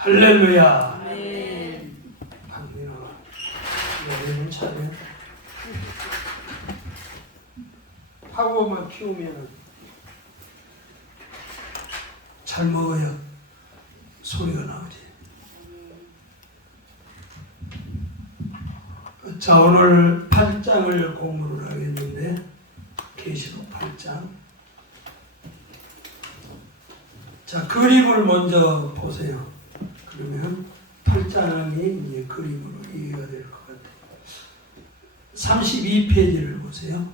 할렐루야. 아멘. 강민아, 여러분 차례. 하고만 피우면 잘 먹어야 소리가 나오지. 자, 오늘 8장을 공부를 하겠는데 계시록 8장. 자, 그림을 먼저 보세요. 그러면 8장이 이제 그림으로 이해가 될 것 같아요. 32페이지를 보세요.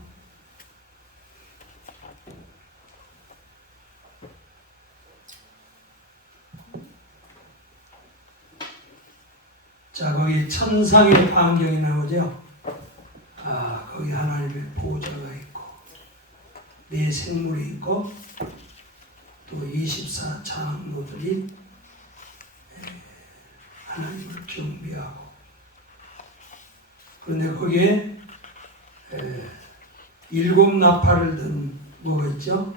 자, 거기 천상의 광경이 나오죠. 아, 거기 하나님의 보좌가 있고 네 생물이 있고 또 24장로들이 하나님을 경배하고, 그런데 거기에 7 나팔을 든 뭐가 있죠?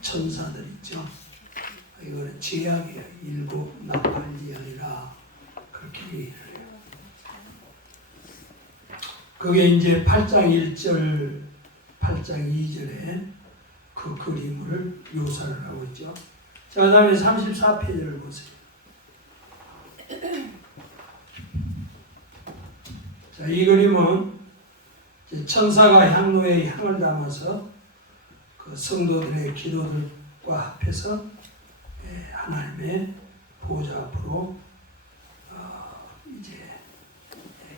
천사들 있죠. 이거는 제약이야. 7 나팔이 아니라 그렇게 얘기를 해요. 그게 이제 8장 1절, 8장 2절에 그 그림을 묘사를 하고 있죠. 자, 그 다음에 34페이지를 보세요. 자, 이 그림은 천사가 향로에 향을 담아서 그 성도들의 기도들과 합해서 하나님의 보좌 앞으로 이제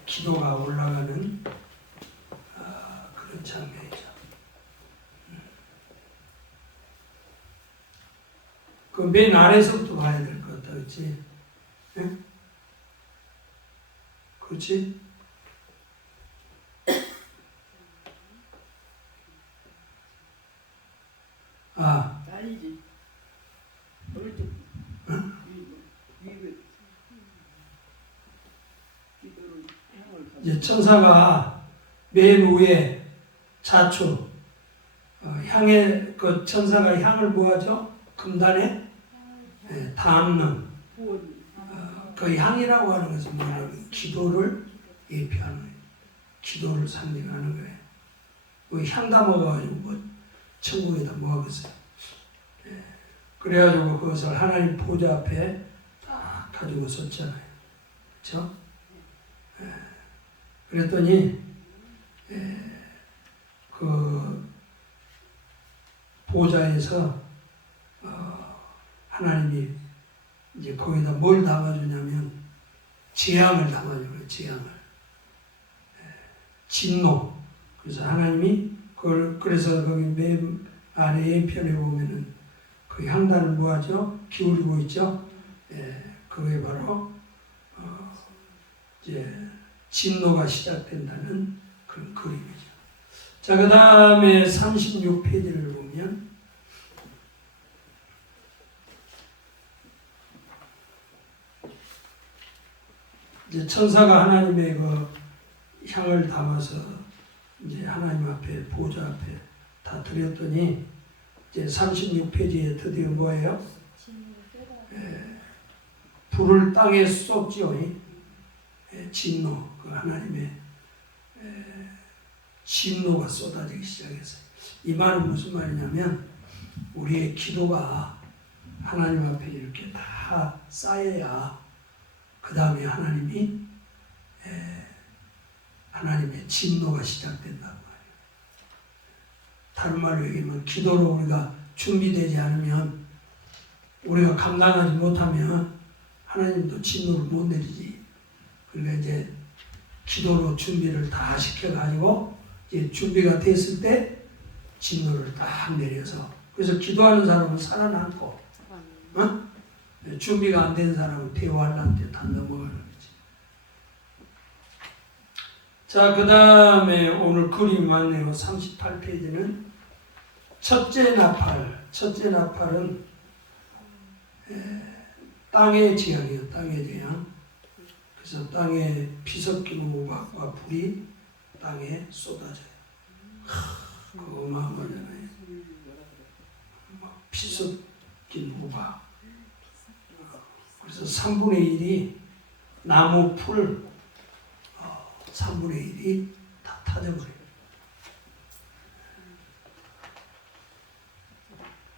기도가 올라가는 그런 장면이죠. 그 맨 아래서부터 봐야 될 것 같다, 그렇지? 네? 그렇지? 아, 아니지. 오른쪽. 응? 이제 천사가 맨 위에 좌측 향에 그 천사가 향을 뭐하죠? 금단에 담는 그 향이라고 하는 것은 뭐냐면 기도를 예표하는 거예요. 기도를 상징하는 거예요. 그 향 담아가지고 뭐 천국에다 뭐 하겠어요. 그래가지고 그것을 하나님 보좌 앞에 딱 가지고 섰잖아요. 그렇죠? 그랬더니 그 보좌에서 하나님이 이제 거기다 뭘 담아주냐면 재앙을 담아줘요. 재앙을. 진노. 그래서 하나님이 그걸, 그래서 거기 맨 아래 편에 보면은 그 향단을 뭐하죠? 기울이고 있죠. 그게 바로 이제 진노가 시작된다는 그런 그림이죠. 자, 그 다음에 36페이지를 보면 이제 천사가 하나님의 그 향을 담아서 이제 하나님 앞에 보좌 앞에 다 드렸더니 이제 36페이지에 드디어 뭐예요? 불을 땅에 쏟지요. 진노, 그 하나님의 진노가 쏟아지기 시작했어요. 이 말은 무슨 말이냐면 우리의 기도가 하나님 앞에 이렇게 다 쌓여야 그 다음에 하나님의 진노가 시작된단 말이에요. 다른 말로 얘기하면 기도로 우리가 준비되지 않으면, 우리가 감당하지 못하면 하나님도 진노를 못 내리지. 그러니까 이제 기도로 준비를 다 시켜가지고 이제 준비가 됐을 때 진노를 딱 내려서, 그래서 기도하는 사람은 살아남고, 준비가 안 된 사람은 대환란 다 넘어가는 거지. 자, 그 다음에 오늘 그림이 많네요. 38페이지는 첫째 나팔. 첫째 나팔은 땅의 재앙이에요. 땅의 재앙. 그래서 땅에 피 섞인 우박과 불이 땅에 쏟아져요. 그거 어마어마하잖아요. 피 섞인 우박. 그래서 3분의 1이 나무 풀 3분의 1이 다 타져버려요.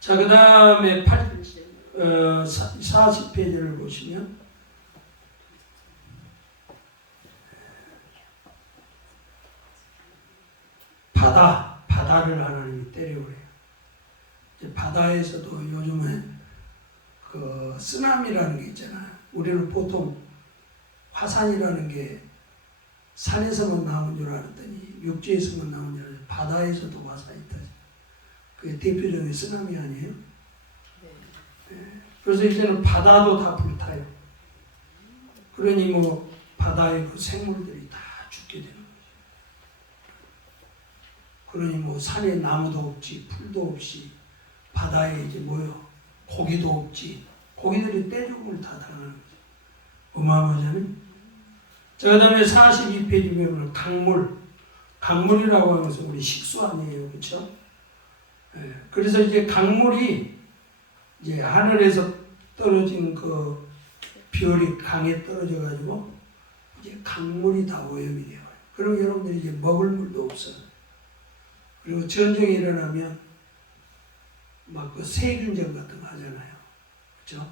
자, 그 다음에 40페이지를 보시면 바다를 하나님이 때려버려요. 이제 바다에서도 요즘에 그 쓰나미라는 게 있잖아요. 우리는 보통 화산이라는 게 산에서만 나온 줄 알았더니 육지에서만 나온 줄 알았더니 바다에서도 화산이 있다지. 그게 대표적인 쓰나미 아니에요? 네. 그래서 이제는 바다도 다 불타요. 그러니 뭐 바다의 그 생물들이 다 죽게 되는 거죠. 그러니 뭐 산에 나무도 없지, 풀도 없이 바다에 이제 뭐요? 고기도 없지. 고기들이 떼죽음을 다 당하는 거죠. 어마어마하잖아요. 자, 그 다음에 42페이지 보면 강물이라고 하는 것은 우리 식수 아니에요. 그렇죠? 예, 그래서 이제 강물이 이제 하늘에서 떨어진 그 별이 강에 떨어져 가지고 이제 강물이 다 오염이 돼요. 그럼 여러분들이 이제 먹을 물도 없어요. 그리고 전쟁이 일어나면 막 그 세균전 같은 거 하잖아요. 그렇죠?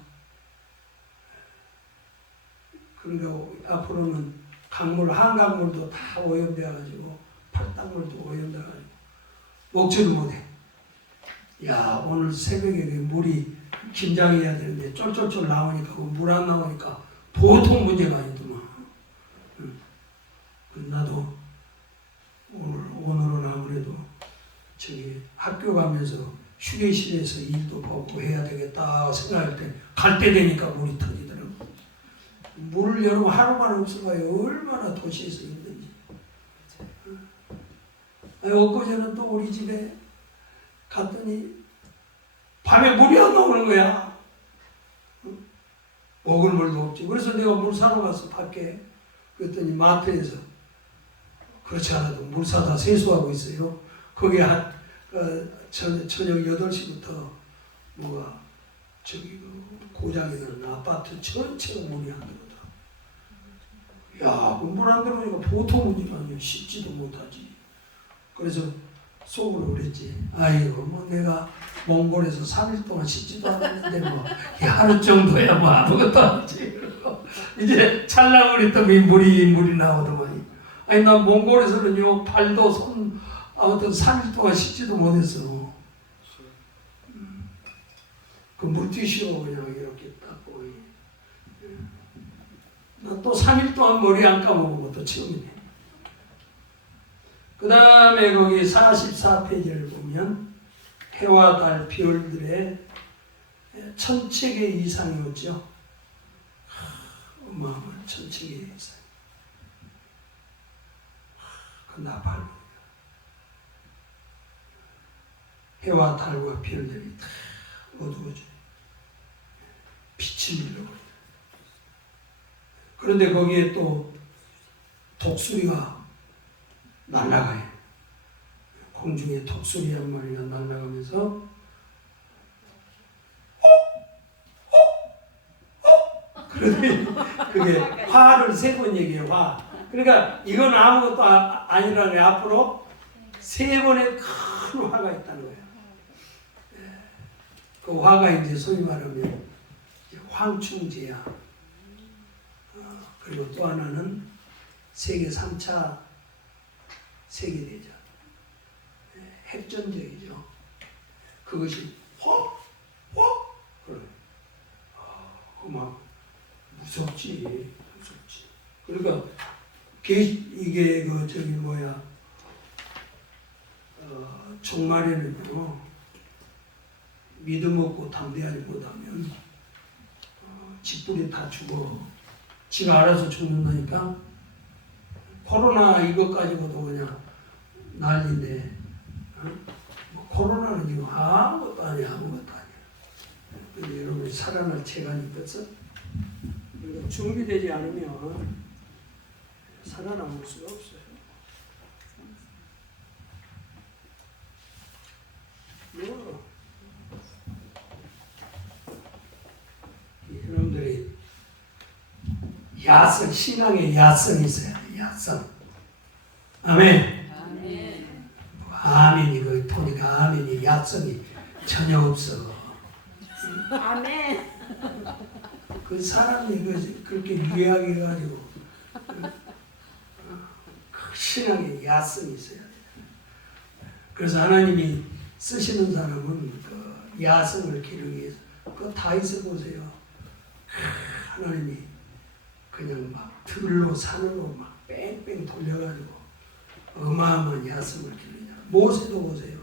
그러니까 앞으로는 강물, 한강물도 다 오염돼 가지고 팔당물도 오염돼 가지고 먹지를 못해. 야, 오늘 새벽에 물이 김장해야 되는데 쫄쫄쫄 나오니까 물 안 나오니까 보통 문제가 아니더만. 나도 오늘은 아무래도 저기 학교 가면서 휴게실에서 일도 보고 해야 되겠다 생각할 때 갈 때 되니까 물이 터지더라고. 물을 여러분 하루만 없어봐요. 얼마나 도시에서 힘든지. 엊그제는 또 우리 집에 갔더니 밤에 물이 안 나오는 거야. 먹을 물도 없지. 그래서 내가 물 사러 가서 밖에 그랬더니 마트에서 그렇지 않아도 물 사다 세수하고 있어요. 거기에 저녁 8시부터 뭐가 저기 그 고장이 나는 아파트 전체가 물이 안 들어오더라. 야, 물 안 들어오니까 보통 문제가 아니야. 씻지도 못하지. 그래서 속으로 그랬지. 아이고, 뭐 내가 몽골에서 3일 동안 씻지도 않았는데 뭐 하루 정도야 뭐 아무것도 아니지. 이제 찰나 그랬더니 물이 나오더만요. 아니 난 몽골에서는요 발도 손 아무튼 3일 동안 씻지도 못했어. 그 물티슈로 그냥 이렇게 닦고. 난 또 3일 동안 머리 안 감은 것도 처음이네. 그 다음에 거기 44페이지를 보면 해와 달 별들의 천체계 이상이 없죠. 어마어마한 천체계 이상. 그 나팔. 해와 달과 별들이 다 어두워져. 빛을 잃어버려. 그런데 거기에 또 독수리가 날아가요. 공중에 독수리 한 마리가 날아가면서 그러더니 그게 화를 3번 얘기해요. 화. 그러니까 이건 아무것도 아니라는 게 앞으로 3번의 큰 화가 있다는 거예요. 그 화가 이제 소위 말하면 황충제야. 그리고 또 하나는 세계 3차 세계대전. 핵전쟁이죠. 그것이 그래. 막 무섭지. 그러니까 이게 그 저기 뭐야 종말에는요 믿음 없고 담대하지 못하면 집들이 다 죽어. 지가 알아서 죽는다니까. 코로나 이것 가지고도 그냥 난리인데 코로나는 지금 아무것도 아니야. 아무것도 아니야. 근데 여러분이 살아날 재간이 있겠어? 그러니까 준비되지 않으면 살아남을 수가 없어요. 여러분들이 야성, 신앙에 야성이 있어야 돼. 야성. 아멘. 아멘. 아멘이 그 보니까 아멘이 야성이 전혀 없어. 아멘. 그 사람이 그렇게 유약해가지고 그 신앙에 야성이 있어야 돼. 그래서 하나님이 쓰시는 사람은 그 야성을 기르기 위해서 그 다윗을 보세요. 하나님이 그냥 막 들로 산으로 막 뺑뺑 돌려가지고 어마어마한 야성을 기르냐. 모세도 보세요.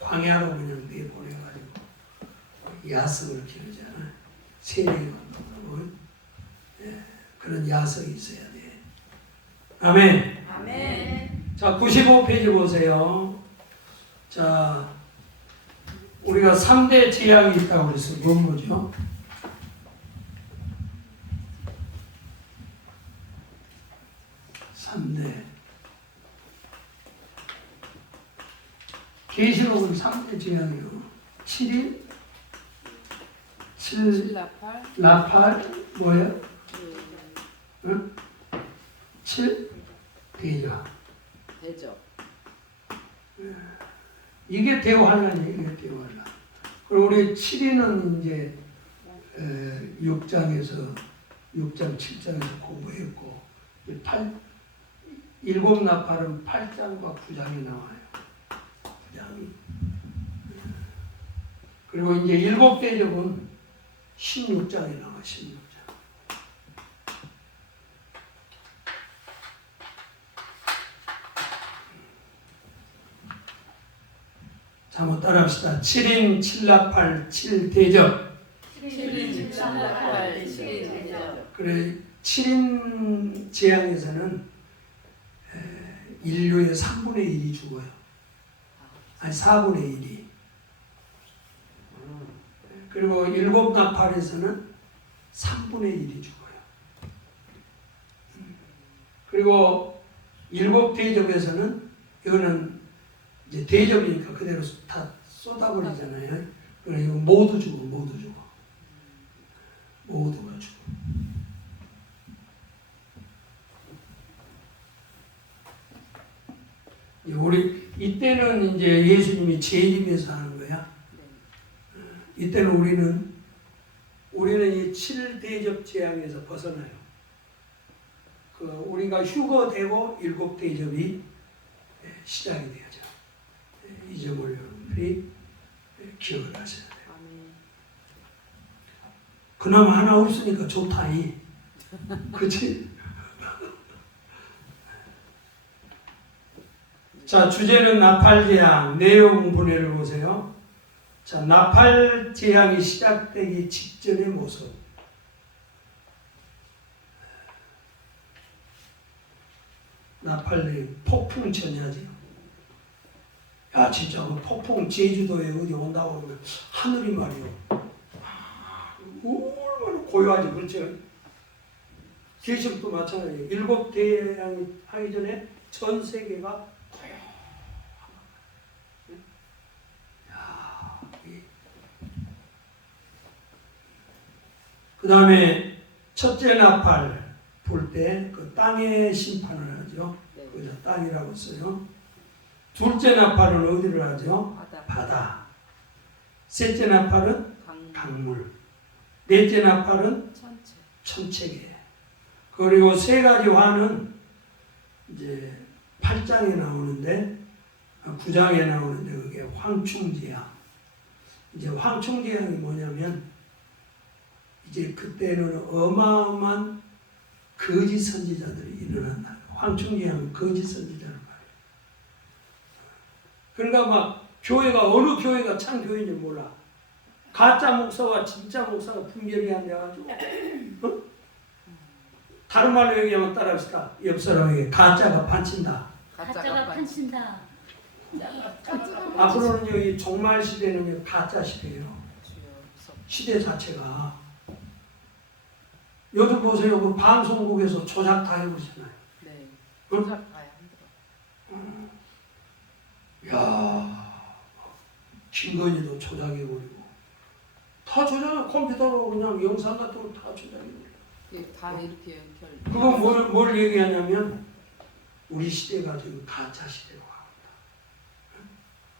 광야로 그냥 내보내가지고 야성을 기르잖아요. 세례가 그런 야성이 있어야 돼. 아멘. 아멘. 자, 95페이지 보세요. 자, 우리가 3대 재앙이 있다고 그랬어요. 뭔 뭐죠? 계시록은 3대 재앙이요. 7일, 7라팔, 뭐야? 응? 7 대저. 이게 대화란이에요. 이게 대화란. 그리고 우리 7위는 이제 6장에서 6장, 7장에서 공부했고 7 나팔은 8장과 9장에 나와요. 9장이. 그리고 이제 7 대접은 16장에 나와. 16장. 자, 한번 따라합시다. 7인 7나팔 7대접. 7인 7나팔 7대접. 그래, 7인 재앙에서는 인류의 3분의 1이 죽어요. 아니 4분의 1이. 그리고 7 나팔에서는 3분의 1이 죽어요. 그리고 7 대접에서는 이거는 이제 대접이니까 그대로 다 쏟아버리잖아요. 그러니까 모두 죽어, 모두 죽어. 모두가 죽어. 우리 이때는 이제 예수님이 재림해서 하는 거야. 이때는 우리는 이 7대접 재앙에서 벗어나요. 그 우리가 휴거되고 7 대접이 시작이 되죠. 이 점을 여러분들이 기억을 하셔야 돼요. 그나마 하나 없으니까 좋다니. 그치? 자, 주제는 나팔 재앙, 내용 분해를 보세요. 자, 나팔 재앙이 시작되기 직전의 모습. 나팔이 폭풍 전야지. 야, 진짜 그 폭풍 제주도에 어디 온다고 하면 하늘이 말이요. 얼마나 고요하지, 그렇죠? 계시록도 마찬가지예요. 7 대양이 하기 전에 전 세계가 그 다음에 첫째 나팔 불 때 그 땅의 심판을 하죠. 그죠? 땅이라고 써요. 둘째 나팔은 어디를 하죠? 바다. 셋째 나팔은 강물. 넷째 나팔은 천체계. 그리고 3가지 화는 이제 8장에 나오는데 9장에 나오는데 그게 황충재앙. 이제 황충재앙이 뭐냐면 이제 그때는 어마어마한 거짓 선지자들이 일어난다. 황충재앙은 거짓 선지자를 말해요. 그러니까 막 교회가 어느 교회가 참 교회인지 몰라. 가짜 목사와 진짜 목사가 분별이 안 돼가지고 어? 다른 말로 얘기하면 따라합시다. 옆 사람에게 가짜가 판친다. 가짜가 판친다. 앞으로는 이 종말 시대는 가짜 시대예요. 시대 자체가. 요즘 보세요. 그 방송국에서 조작 다 해보시나요? 네. 조작 다 해. 야, 김건희도 조작해버리고 다 조작. 컴퓨터로 그냥 영상 같은 거 다 조작해버리고. 이렇게 다 이렇게 연결. 그건 뭘 얘기하냐면 우리 시대가 지금 가짜 시대로 갑니다.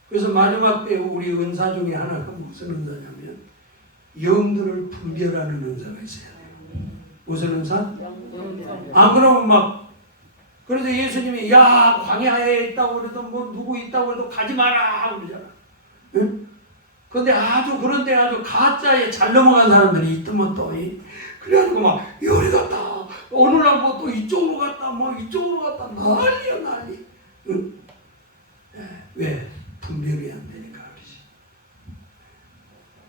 그래서 마지막 때 우리 은사 중에 하나가 무슨 은사냐면 영들을 분별하는 은사가 있어야 돼요. 무슨 은사? 그러면 막 그래서 예수님이 야 광야에 있다고 그래도 뭐 누구 있다고 해도 가지 마라 그러잖아. 응? 근데 그런데 아주 가짜에 잘 넘어간 사람들이 있더만 또 그래가지고 막 요리 갔다 어느 날 뭐 또 이쪽으로 갔다 뭐 이쪽으로 갔다 난리야 난리. 응? 왜? 분별이 안 되니까 그러지.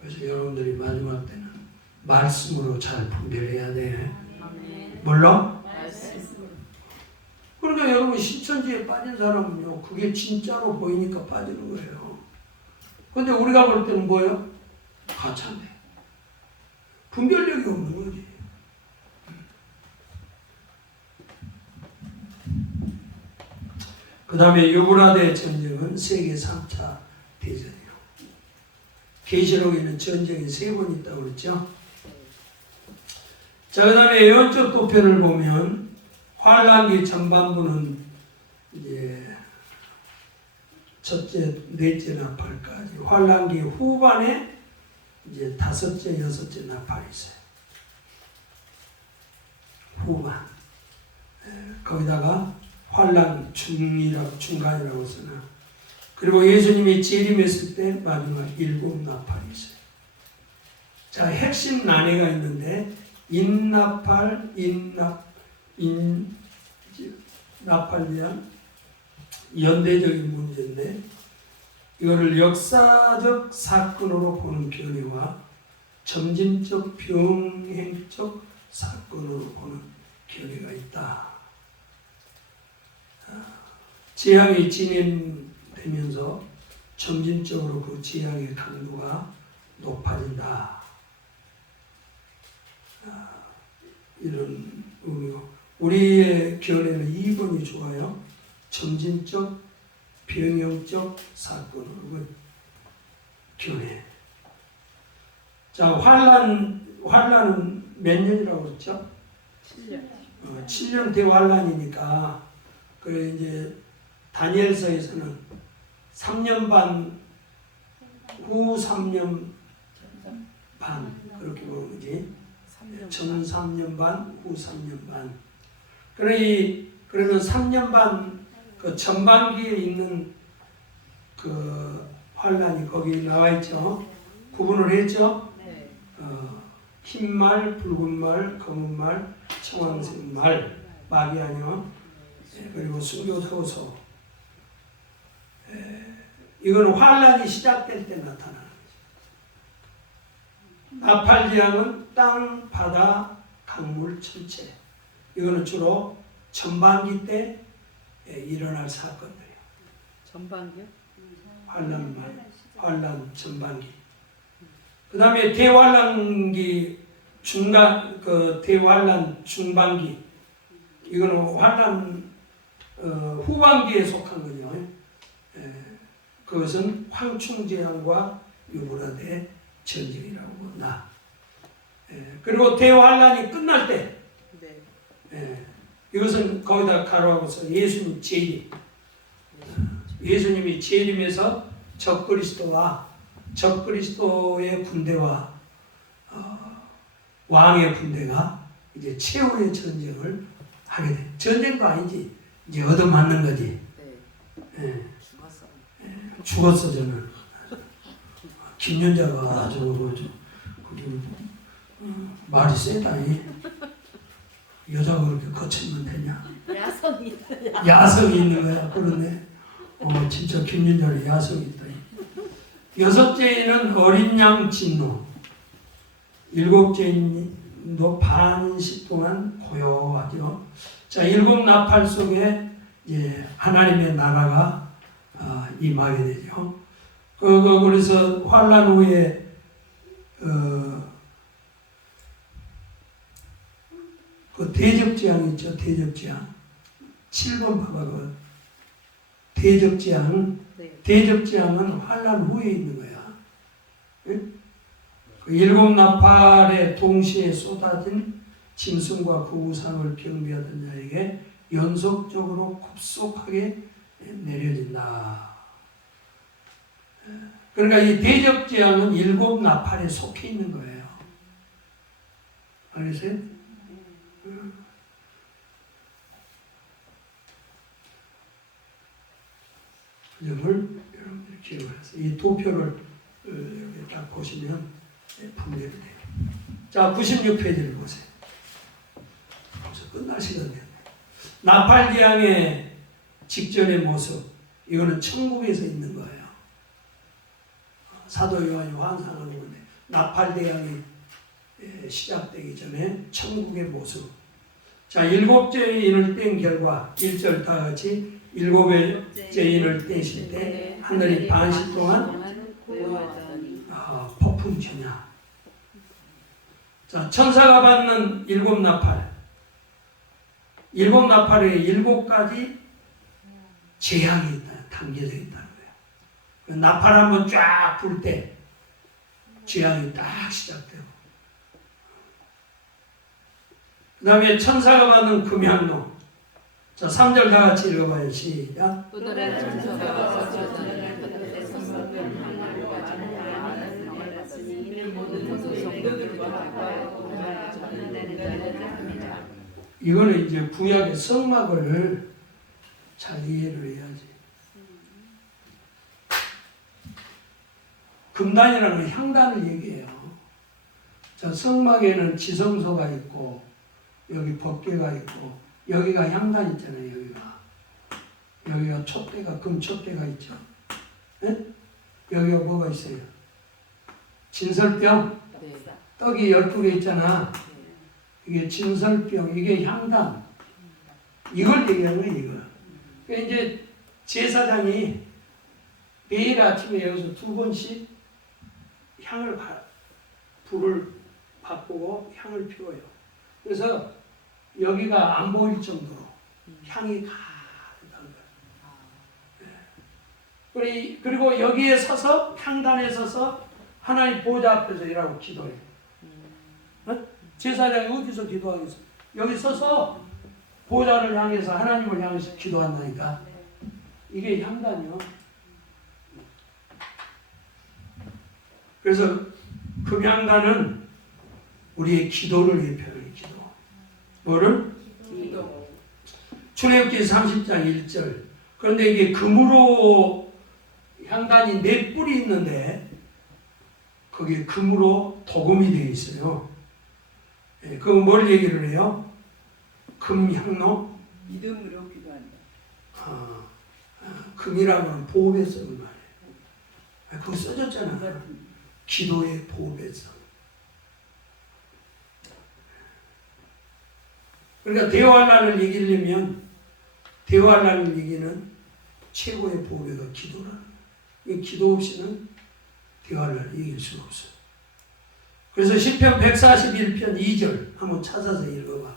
그래서 여러분들이 마지막 때는 말씀으로 잘 분별해야 돼. 뭘로? 그러니까 여러분 신천지에 빠진 사람은요 그게 진짜로 보이니까 빠지는 거예요. 근데 우리가 볼 때는 뭐예요? 가짜인데 분별력이 없는 거지. 그 다음에 유브라데 전쟁은 세계 3차 대전이요. 계시록에는 전쟁이 3번 있다고 그랬죠. 자, 그 다음에 연쪽 도편을 보면 환란기 전반부는 이제 첫째, 넷째 나팔까지, 환란기 후반에 이제 다섯째, 여섯째 나팔이 있어요. 후반. 거기다가 환란 중간이라고 쓰나. 그리고 예수님이 재림했을 때 마지막 7 나팔이 있어요. 자, 핵심 난해가 있는데 인나팔, 나팔에 대한 연대적인 문제인데 이거를 역사적 사건으로 보는 견해와 점진적 병행적 사건으로 보는 견해가 있다. 재앙이 진행되면서 점진적으로 그 재앙의 강도가 높아진다. 이런 의미고 우리의 견해는 2번이 좋아요. 점진적, 병영적 사건으로 견해. 자, 환란은 몇 년이라고 그랬죠? 7년. 7년 대환란이니까 그래 이제 다니엘서에서는 3년 반 후 3년 반 그렇게 보는 거지. 전 3년 반, 후 3년 반. 그러면 3년 반 그 전반기에 있는 그 환란이 거기 나와 있죠. 구분을 했죠. 네. 흰 말, 붉은 말, 검은 말, 청황색 말, 말이 아니요. 그리고 순교사고서. 이건 환란이 시작될 때 나타나는 거죠. 나팔지향은 땅, 바다, 강물 전체. 이거는 주로 전반기 때 일어날 사건들이에요. 전반기요? 환란 전반기. 그 다음에 대환란기 중간, 대환란 중반기. 이거는 환란 후반기에 속한 거죠. 그것은 황충재앙과 유브라데 전쟁이라고 본다. 그리고 대환란이 끝날 때, 네. 이것은 거기다 가로하고서 예수님 재림. 예수님이 재림해서 적그리스도의 군대와 왕의 군대가 이제 최후의 전쟁을 하게 돼. 전쟁도 아니지. 이제 얻어맞는 거지. 네. 죽었어. 죽었어 저는. 김연자가 아주 말이 세다니. 여자가 그렇게 거칠면 되냐? 야성이 있다. 야성이 있는 거야. 그러네. 진짜 김연자는 야성이 있다. 여섯째는 어린 양 진노. 일곱째도 반시 동안 고요하죠. 자, 7 나팔 속에 이제 하나님의 나라가 임하게 되죠. 그래서 환란 후에 그 대접재앙 있죠. 대접재앙. 7번 봐봐. 그 대접재앙. 네. 대접재앙은 환란 후에 있는 거야. 그 7 나팔에 동시에 쏟아진 짐승과 그 우상을 경배하던 자에게 연속적으로 급속하게 내려진다. 그러니까 이 대적 재앙은 7 나팔에 속해 있는 거예요. 알겠어요? 그 점을 여러분들이 기억을 하세요. 이 도표를 여기 딱 보시면 분별이 돼요. 자, 96페이지를 보세요. 벌써 끝날 시간 됐네. 나팔 재앙의 직전의 모습, 이거는 천국에서 있는 거예요. 사도 요한이 환상하는 건데, 나팔 재앙이 시작되기 전에 천국의 모습. 자, 7째 인을 뗀 결과 1절 다 같이 7째 인을 떼실 때 하늘이 반시 동안 고요하더니 폭풍 전야. 자, 천사가 받는 7 나팔. 7 나팔에 7가지 재앙이 담겨져 있다는 거예요. 나팔 한번 쫙 불 때 재앙이 딱 시작되고, 그 다음에 천사가 받는 금향로. 자, 3절 다 같이 읽어봐요. 시작. 또 다른 천사가 와서 저자를 곁에 성벽을 향하여 가지고 나왔으니 이는 모든 성도들과 가까워 합니다. 이거는 이제 구약의 성막을 잘 이해를 해야지. 금단이라는 건 향단을 얘기해요. 자, 성막에는 지성소가 있고, 여기 법궤가 있고, 여기가 향단 있잖아요. 여기가 촛대가, 금촛대가 있죠. 네? 여기가 뭐가 있어요? 진설병, 네. 떡이 12개 있잖아. 이게 진설병, 이게 향단. 이걸 얘기하는 거예요, 이거. 그러니까 이제 제사장이 매일 아침에 여기서 2번씩 불을 바꾸고 향을 피워요. 그래서 여기가 안 보일 정도로 향이 가득한 거예요. 그리고 여기에 서서, 향단에 서서 하나님 보좌 앞에서 일하고 기도해요. 어? 제사장이 어디서 기도하겠어? 여기 서서 보좌를 향해서 하나님을 향해서 기도한다니까. 이게 향단이요. 그래서 금향단은 우리의 기도를 예표하는 기도. 뭐를? 기도. 출애굽기 30장 1절. 그런데 이게 금으로 향단이 4뿔이 있는데 거기에 금으로 도금이 되어 있어요. 그건 뭘 얘기를 해요? 금향로? 믿음으로 기도한다. 금이라고는 보배성을 말해요. 그거 써졌잖아. 기도의 보배성. 그러니까 대화란을 이기려면, 대화란을 이기는 최고의 보배가 기도라는 거예요. 기도 없이는 대화란을 이길 수가 없어요. 그래서 시편 141편 2절 한번 찾아서 읽어봐.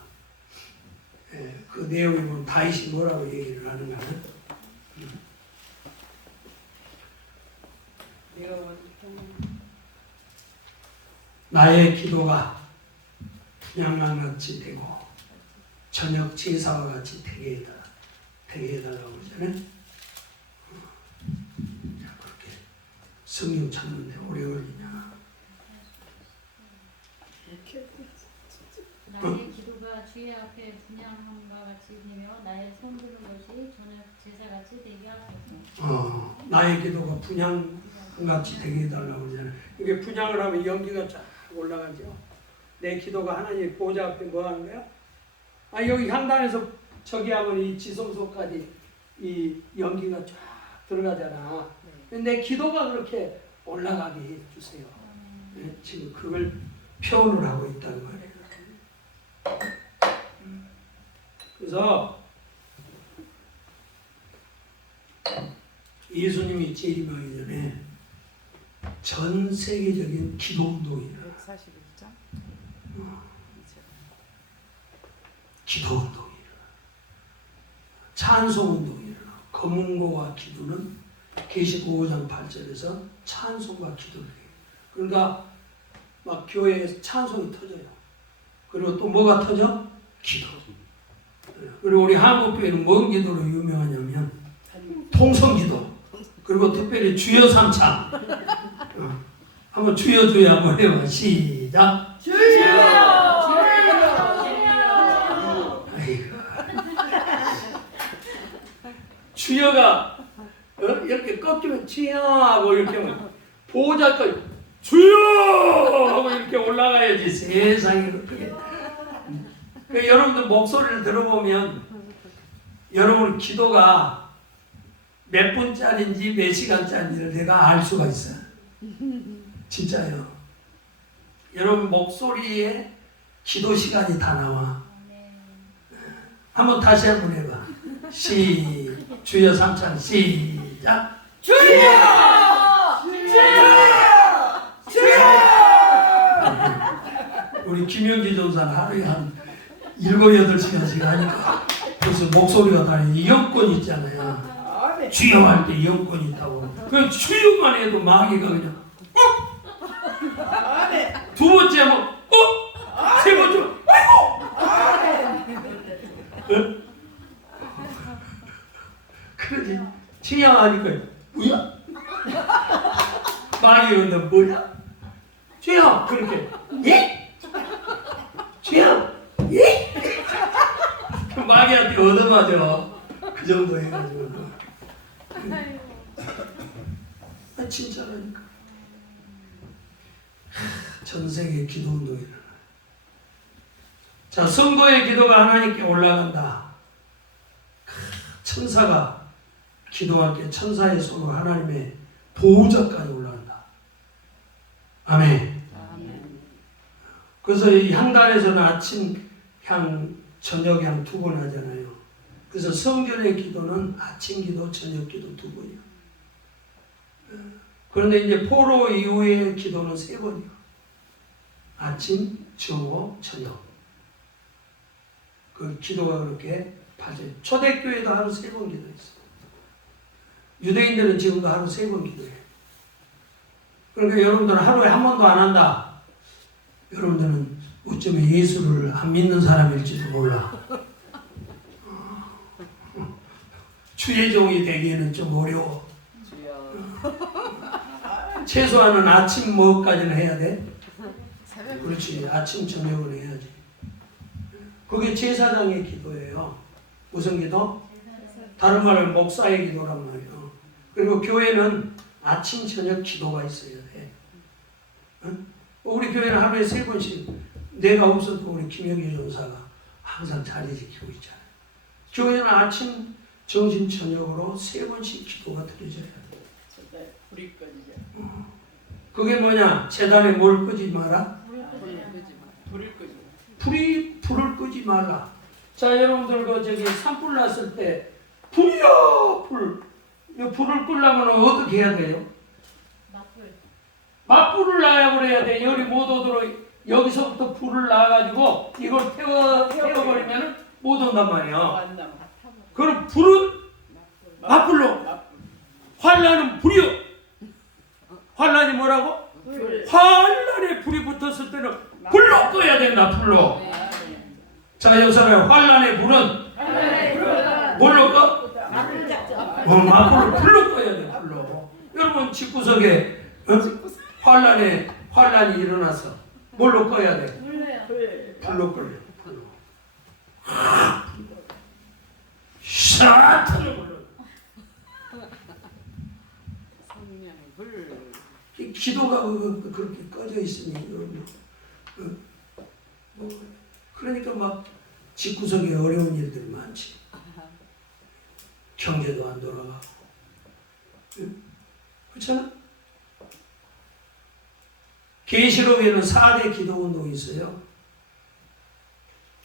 그 내용이 보면 다윗이 뭐라고 얘기를 하는가는? 나의 기도가 분향만같이 되고 저녁 제사와 같이 되게 해달라고 그러잖아요. 자, 그렇게 성경 찾는데 오래 걸리냐? 나의 기도가 주의 앞에 분향함과 같이 되며 나의 손 드는 것이 저녁 제사같이 되게 하소서. 나의 기도가 분향같이 되게 해달라고 그러잖아요. 이게 분향을 하면 연기가 쫙 올라가죠. 내 기도가 하나님 보좌 앞에 뭐 하는 거야? 여기 향단에서 저기 하면 이 지성소까지 이 연기가 쫙 들어가잖아. 근데 내 기도가 그렇게 올라가게 해주세요. 네, 지금 그걸 표현을 하고 있다는 거예요. 그래서 예수님이 재림하기 전에 전 세계적인 기도 운동이 일어나. 141장. 기도 운동이 일어나. 찬송 운동이 일어나. 검은고와 기도는 계시록 5장 8절에서 찬송과 기도를 해요. 그러니까 막 교회에서 찬송이 터져요. 그리고 그리고 또 뭐가 터져? 기도. 그리고 우리 한국교회는 뭔 기도로 유명하냐면 통성기도. 그리고 특별히 주여 삼창. 한번 주여 주여 한번 해봐. 시작. 아이고. 주여가 이렇게 꺾이면 주여 하고 이렇게 하면 보호자까지 주여 하고 이렇게 올라가야지 세상에 그렇게. 여러분들 목소리를 들어보면 여러분 기도가 몇 분짜리인지 몇 시간짜리인지를 내가 알 수가 있어요. 진짜요. 여러분 목소리에 기도 시간이 다 나와. 한번 다시 한번 해봐. 주여 삼창 시작. 주여! 우리 김영지 전사는 하루에 한 7, 8시간씩 하니까 그래서 목소리가 다르니 영권 있잖아요. 주여 할 때 영권이 있다고. 그 주여만 해도 마귀가 그냥 두 번째 하면 세 번째 아이고 그러지. 주여하니까 뭐야? 마귀가 근데 뭐야? 주여 그렇게 예? 주여 예? 그 마귀한테 얻어맞아. 그 정도 해가지고. 진짜라니까. 전 세계 기도 운동이 일어나. 자, 성도의 기도가 하나님께 올라간다. 천사가 기도할 때 천사의 손으로 하나님의 보호자까지 올라간다. 아멘. 그래서 이 향단에서는 아침 향, 저녁 향 2번 하잖아요. 그래서 성전의 기도는 아침 기도, 저녁 기도 2번이요. 그런데 이제 포로 이후의 기도는 3번이요. 아침, 정오, 저녁. 그 기도가 그렇게 빠져요. 초대교회도 하루 3번 기도했어요. 유대인들은 지금도 하루 3번 기도해요. 그러니까 여러분들은 하루에 한 번도 안 한다. 여러분들은 어쩌면 예수를 안 믿는 사람일지도 몰라. 주의 종이 되기에는 좀 어려워. 최소한은 아침 뭐까지는 해야 돼? 그렇지. 아침 저녁은 해야지. 그게 제사장의 기도예요. 무슨 기도? 다른 말로 목사의 기도란 말이에요. 그리고 교회는 아침 저녁 기도가 있어야 돼. 응? 우리 교회는 하루에 3번씩 내가 없어도 우리 김영희 전사가 항상 자리 지키고 있잖아요. 교회는 아침, 정신, 저녁으로 3번씩 기도가 드려져야 돼. 불이 꺼지죠. 그게 뭐냐? 재단에 뭘 끄지 마라? 불을 끄지. 불을 끄지 말라. 자, 여러분들 그 저기 산불 났을 때 불이요 불. 이 불을 끄려면 어떻게 해야 돼요? 맞불을 놔야 그래야 돼. 열이 못 오도록 여기서부터 불을 놔가지고 이걸 태워버리면 못 온단 말이야. 그럼 불은 맞불로. 환란은 불이요. 환란이 뭐라고? 환란에 불이 붙었을 때는 불로 꺼야 된다. 불로. 자, 여기서는 환란의 불은 뭘로 꺼? 맞불로 불로 꺼야 돼. 불로. 여러분 집구석에 환란이 일어나서 뭘로 꺼야 돼? 불로 꺼야 돼. 불로. 샤트 기도가 그렇게 꺼져 있으니 그러니까 막 집구석에 어려운 일들이 많지. 경제도 안 돌아가고. 그렇잖아? 계시록에는 4대 기도 운동이 있어요.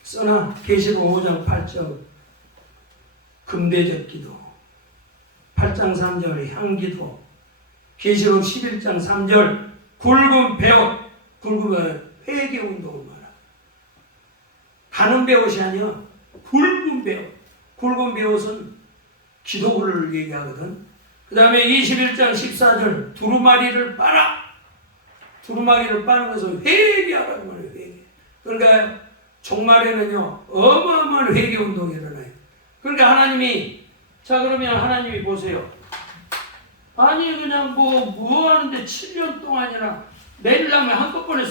써나 계시록 5장 8절 금대적 기도, 8장 3절 향기도, 계시록 11장 3절 굵은 배옷, 굵으면 회개 운동을 말하고 가는 배옷이 아니야. 굵은 배옷. 굵은 배옷은 기도를 얘기하거든. 그 다음에 21장 14절 두루마리를 빨아. 두루마리를 빠는 것은 회개하라고 말해요. 회개. 그러니까 종말에는요 어마어마한 회개 운동이 일어나요. 그러니까 하나님이 자 그러면 하나님이 보세요. 아니 그냥 뭐 하는데 7년 동안이나 내리려면 한꺼번에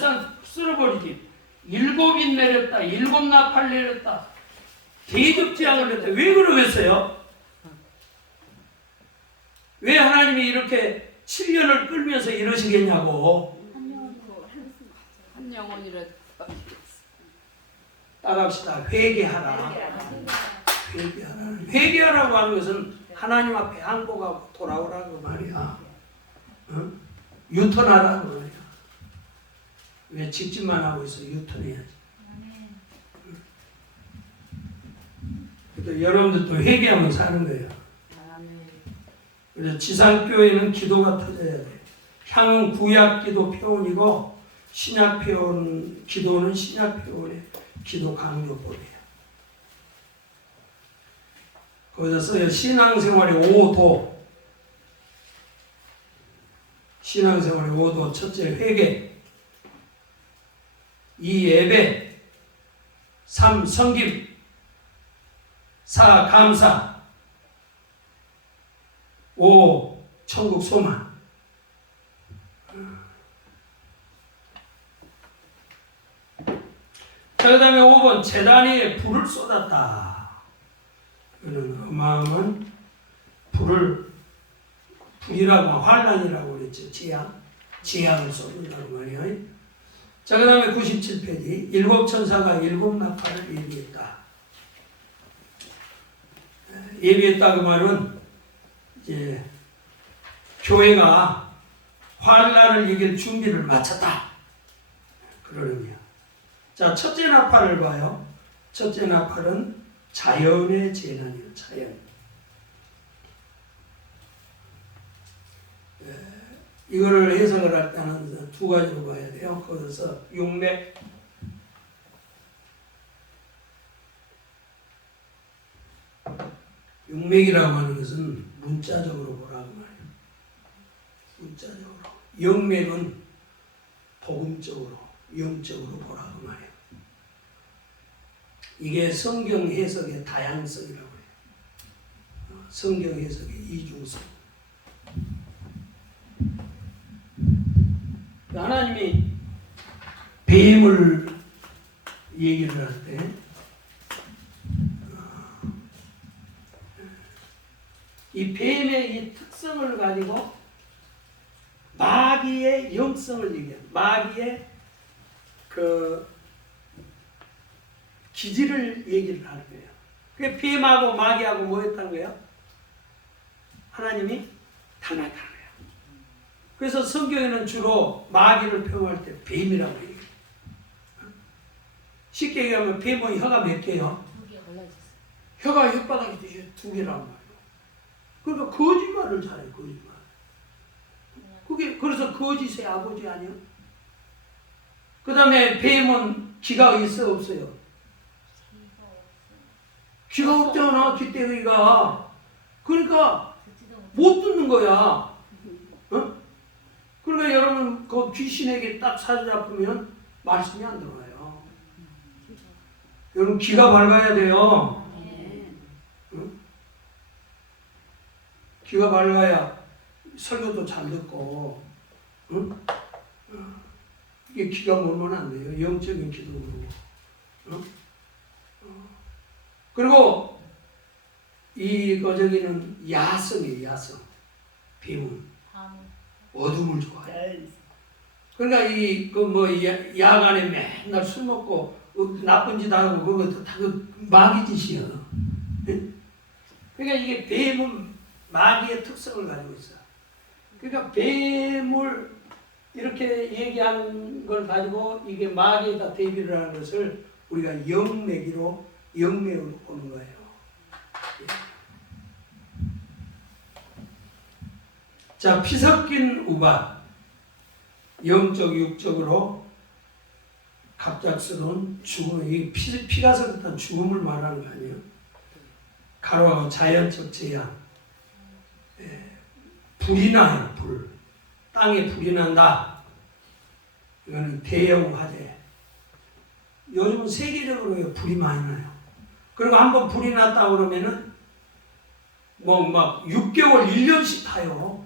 쓸어버리지. 7인 내렸다. 7나팔 내렸다. 대접지향을 했다. 왜 그러겠어요? 왜 하나님이 이렇게 7년을 끌면서 이러시겠냐고. 한 영혼이라도 따라합시다. 회개하라. 회개하라고 하는 것은 하나님 앞에 항복하고 돌아오라고 말이야. 어? 유턴하라고 말이야. 왜 직진만 하고 있어? 유턴해야지. 그래서 여러분들도 회개하면 사는 거예요. 그래서 지상교회는 기도가 터져야 돼. 향은 구약 기도 표현이고 신약 표현 기도는 신약 표현의 기도 강조법이에요. 거기서 써요. 신앙생활의 5도. 신앙생활의 5도. 첫째 회개, 2 예배, 3 섬김, 4 감사, 5 천국 소망. 자, 그 다음에 5번 제단 위에 불을 쏟았다. 이거는 어마어마한 불이라고 환란이라고 그랬죠. 지향을 쏟는다고 말이에요. 자, 그 다음에 97페이지 7 천사가 7 나팔을 예비했다. 예비했다 그 말은 이제 교회가 환란을 이길 준비를 마쳤다. 그런 의미야. 자, 첫째 나팔을 봐요. 첫째 나팔은 자연의 재난이에요. 자연. 이거를 해석을 할 때는 두 가지로 봐야 돼요. 거기서 용맥, 용맥이라고 하는 것은 문자적으로 보라고 말이에요. 문자적으로. 영맥은 복음적으로, 영적으로 보라고 말이에요. 이게 성경 해석의 다양성이라고 해요. 성경 해석의 이중성. 하나님이 뱀을 얘기를 할 때 이 뱀의 이 특성을 가지고 마귀의 영성을 얘기해요. 마귀의 그 기질을 얘기를 하는 거예요. 그 뱀하고 마귀하고 뭐였다는 거예요? 하나님이 닮았다는 거예요. 그래서 성경에는 주로 마귀를 표현할 때 뱀이라고 얘기해요. 쉽게 얘기하면 뱀은 혀가 몇 개요? 혀가 혓바닥이 2개란 말이에요. 그러니까 거짓말을 잘해, 거짓말. 그게 그래서 거짓의 아버지 아니에요? 그 다음에 뱀은 귀가 있어 없어요? 귀가 없잖아, 귀때기가. 그러니까 못 듣는 거야. 어? 그러니까 여러분 그 귀신에게 딱 사로잡히면 말씀이 안 들어와요. 여러분 귀가 밝아야 돼요. 응? 귀가 밝아야 설교도 잘 듣고, 응? 이게 귀가 멀면 안 돼요. 영적인 기도 그러고. 응? 그리고 저기는 야성이에요. 야성. 뱀은 어둠을 좋아해. 그러니까 야간에 맨날 술 먹고 나쁜 짓 하고 그것도 다 그 마귀 짓이야. 그러니까 이게 뱀은 마귀의 특성을 가지고 있어. 그러니까 뱀을 이렇게 얘기하는 걸 가지고 이게 마귀에다 대비를 하는 것을 우리가 영맥으로 보는 거예요. 자, 피 섞인 우박. 영적, 육적으로 갑작스러운 죽음. 이 피가 섞였던 죽음을 말하는 거 아니에요? 가로하고 자연적 재앙. 불이 나요, 불. 땅에 불이 난다. 이거는 대형 화재. 요즘은 세계적으로 불이 많이 나요. 그리고 한번 불이 났다 그러면은 뭐 막 6개월, 1년씩 타요.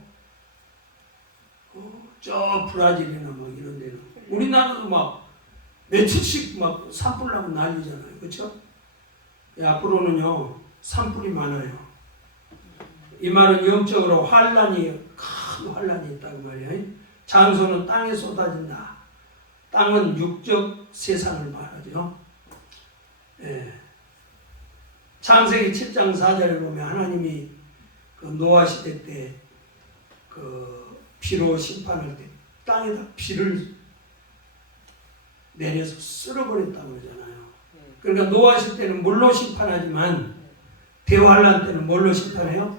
저 브라질이나 뭐 이런 데는. 우리나라도 막 며칠씩 막 산불 나고 난리잖아요. 그렇죠? 앞으로는요 산불이 많아요. 이 말은 영적으로 큰 환란이 있다고 말이에요. 장소는 땅에 쏟아진다. 땅은 육적 세상을 말하죠. 예. 창세기 7장 4절에 보면 하나님이 그 노아 시대 때 그 피로 심판할 때 땅에다 피를 내려서 쓸어버렸다고 그러잖아요. 그러니까 노아 시대는 물로 심판하지만 대환란 때는 뭘로 심판해요?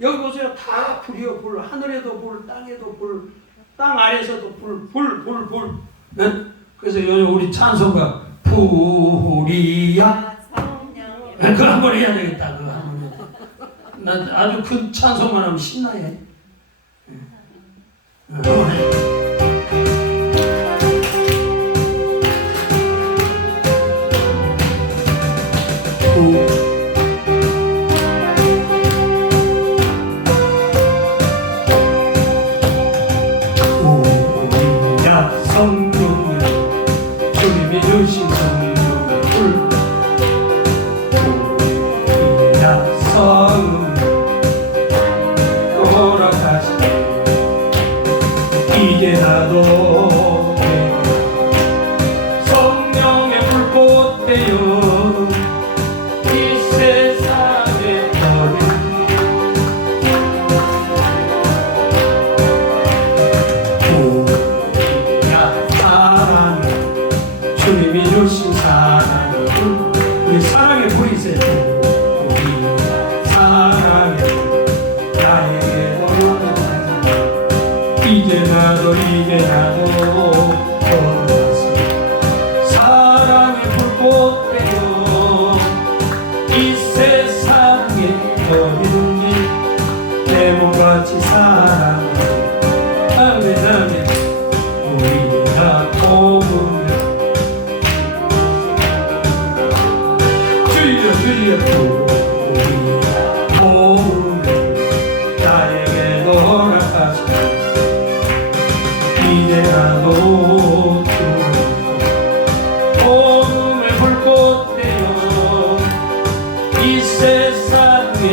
여기 보세요. 다 불이요. 불. 하늘에도 불, 땅에도 불, 땅 아래에서도 불. 네? 그래서 요즘 우리 찬송가 불이야. 그거 한번 해야 되겠다. 그거 한번. 난 아주 큰 찬송만 하면 신나요. 우리야 성령이야 주님이 주신 성령을 우리야 성령 돌아가시네 이제 나도 성령의 불꽃 되어 이 세상에 우리야 사랑해 주님이 주신 사랑을 우리 사랑의 불이 있어요. 우리 사랑해 나에게 이제 나도 돌아왔어 사랑의 불꽃 되어 이 세상에 어디든지 내 몸같이 사랑해 아멘 우리가 고우며 주여 우리가 고우며 나에게 돌아가시네 이제 나도 복음의 불꽃 되어 이 세상에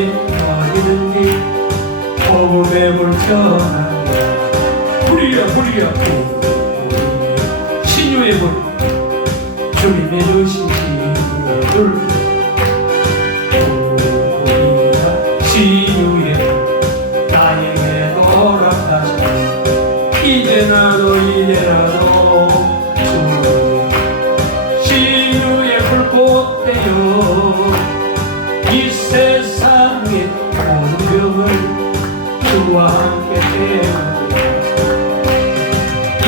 어디든지 복음의 불 전하네 불이야 신유의 불 주님의 주신 신유의 불 우리가 신유의 불 나에게 돌아가시네 이제 나도 신유의 불꽃 되어 이 세상의 모든 병을 주와 함께 태우고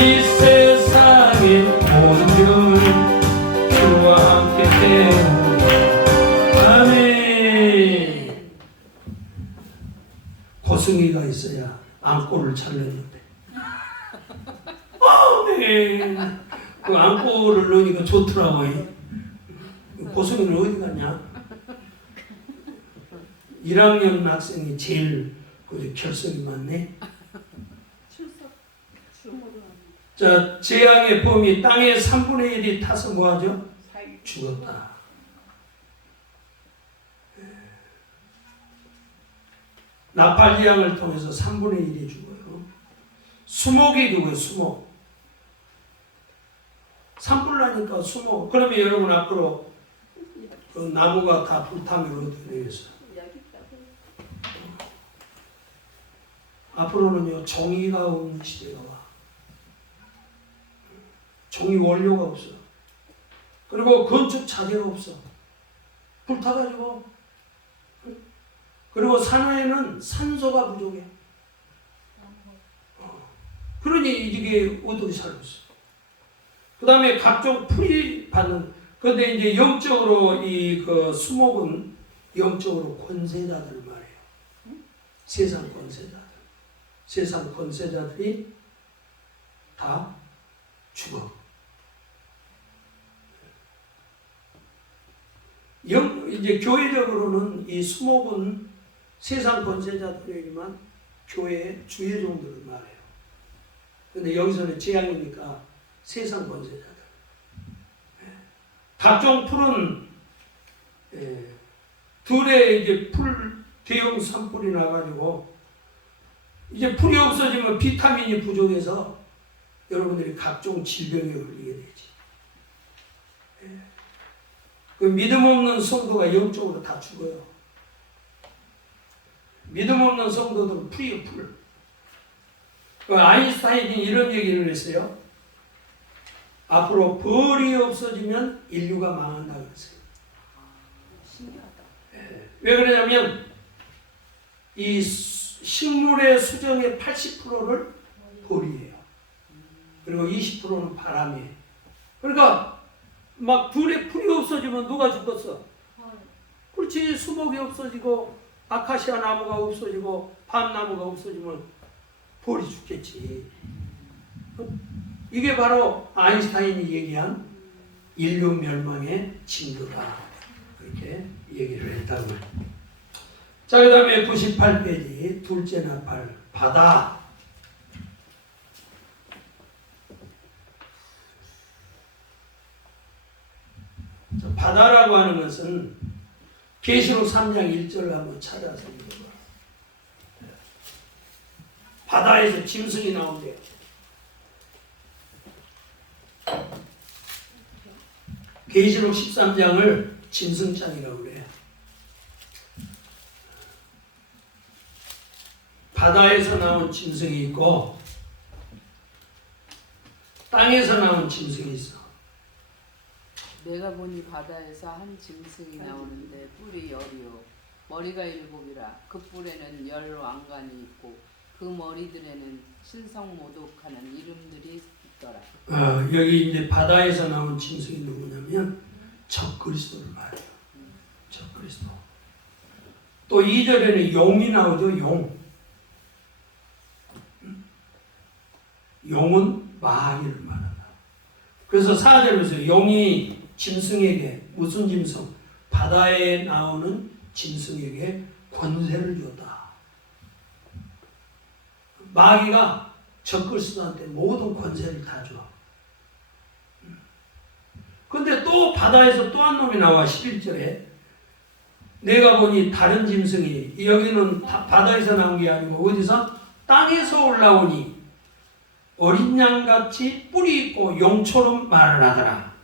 이 세상의 모든 병을 주와 함께 태우고 아멘. 고승이가 있어야 안골을 찾는데 그 안고를 넣으니까 좋더라고요. 고승이는 어디 갔냐? 1학년 학생이 제일 결석이 많네. 자, 재앙의 범위 땅의 3분의 1이 타서 뭐하죠? 죽었다. 나팔지향을 통해서 3분의 1이 죽어요. 수목이 죽어요. 수목. 산불 나니까 수목. 그러면 여러분 앞으로 그 나무가 다 불타면 어떻게 되겠어요? 앞으로는요 종이가 없는 시대가 와. 종이 원료가 없어. 그리고 건축 자재가 없어. 불타가지고. 그리고 산호에는 산소가 부족해. 그러니 이게 어떻게 살고 있어. 그 다음에 각종 풀이 받는. 그런데 이제 영적으로 이 그 수목은 영적으로 권세자들 말이에요. 세상 권세자들. 세상 권세자들이 다 죽어. 이제 교회적으로는 이 수목은 세상 권세자들에게만 교회의 주의종들을 말해요. 근데 여기서는 재앙이니까 세상 권세자들. 각종 풀은 들에 이제 풀 대형 산불이 나가지고 이제 풀이 없어지면 비타민이 부족해서 여러분들이 각종 질병에 걸리게 되지. 그 믿음 없는 성도가 영적으로 다 죽어요. 믿음 없는 성도들은 풀이에요, 풀. 그 아인슈타인이 이런 얘기를 했어요. 앞으로 벌이 없어지면 인류가 망한다 그랬어요. 신기하다. 왜 그러냐면 이 식물의 수정의 80%를 벌이에요. 그리고 20%는 바람이에요. 그러니까 막 들에 풀이 없어지면 누가 죽었어? 그렇지. 수목이 없어지고 아카시아 나무가 없어지고 밤나무가 없어지면 벌이 죽겠지. 이게 바로 아인슈타인이 얘기한 인류 멸망의 징조다. 그렇게 얘기를 했다고 말이에요. 자, 그 다음에 98페이지 둘째 나팔 바다. 바다라고 하는 것은 계시록 3장 1절을 한번 찾아서 읽어봐. 바다에서 짐승이 나온대요. 계시록 13장을 짐승장이라고 그래요. 바다에서 나온 짐승이 있고 땅에서 나온 짐승이 있어. 내가 보니 바다에서 한 짐승이 나오는데 뿔이 열이요 머리가 7이라 그 뿔에는 10 왕관이 있고 그 머리들에는 신성모독하는 이름들이 있더라. 여기 이제 바다에서 나온 짐승이 누구냐면 적그리스도를 말해요. 적그리스도. 또 2절에는 용이 나오죠. 용. 용은 마귀를 말한다. 그래서 4절에서 용이 짐승에게 무슨 짐승? 바다에 나오는 짐승에게 권세를 줬다. 마귀가 적그리스도한테 모든 권세를 다 줘. 근데 또 바다에서 또 한 놈이 나와 11절에 내가 보니 다른 짐승이 여기는 바다에서 나온 게 아니고 어디서? 땅에서 올라오니 어린 양같이 뿔이 있고 용처럼 말을 하더라.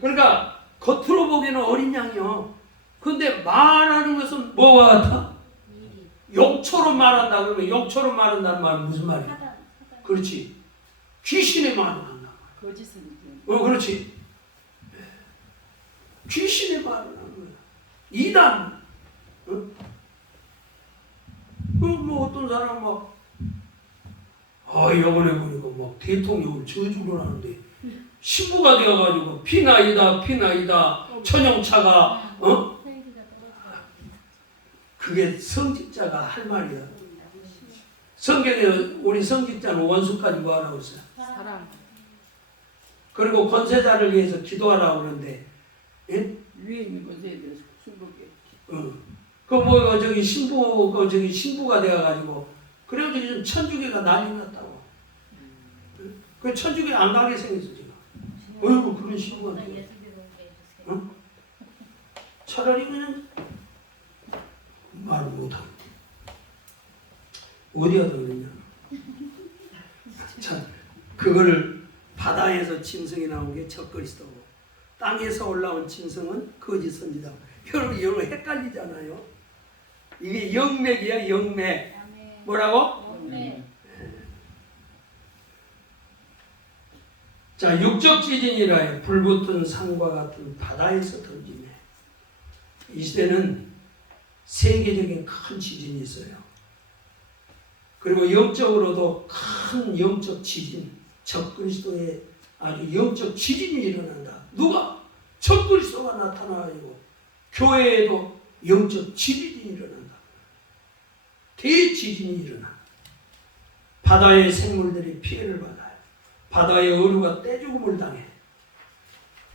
그러니까 겉으로 보기에는 어린 양이요. 근데 말하는 것은 뭐와 같아? 용처럼 말한다. 그러면 용처럼 말한다는 말은 무슨 말이야? 그렇지. 귀신의 말을 한다. 거짓은 그렇지. 귀신의 말을 하는 거야. 이단. 뭐 어떤 사람 막 이번에 보니까 막 대통령을 저주를 하는데 신부가 되어가지고 피나이다 천영차가 그게 성직자가 할 말이야. 성경에 우리 성직자는 원수까지 뭐하라고 했어요? 사랑. 그리고 권세자를 위해서 기도하라고 그러는데 위에 있는 권세에 대해서 순복해. 저기 신부가 되어가지고 그래가지고 천주교가 난리 났다고. 그 천주교 안 가게 생겼어 지금. 어이구 그런 신부한테. 차라리 그냥 말을 못하겠네. 어디 가다 그랬냐. 자, 그거를 바다에서 짐승이 나온 게 적그리스도고 땅에서 올라온 짐승은 거짓 선지자. 여러분 이거 헷갈리잖아요. 이게 영맥이야 영맥. 뭐라고? 자, 육적 지진이라 불붙은 산과 같은 바다에서 던지네. 이 시대는 세계적인 큰 지진이 있어요. 그리고 영적으로도 큰 영적 지진, 적그리스도의 아주 영적 지진이 일어난다. 누가? 적그리스도가 나타나가지고 교회에도 영적 지진이 일어난다. 대지진이 일어나. 바다의 생물들이 피해를 받아요. 바다의 어류가 떼죽음을 당해.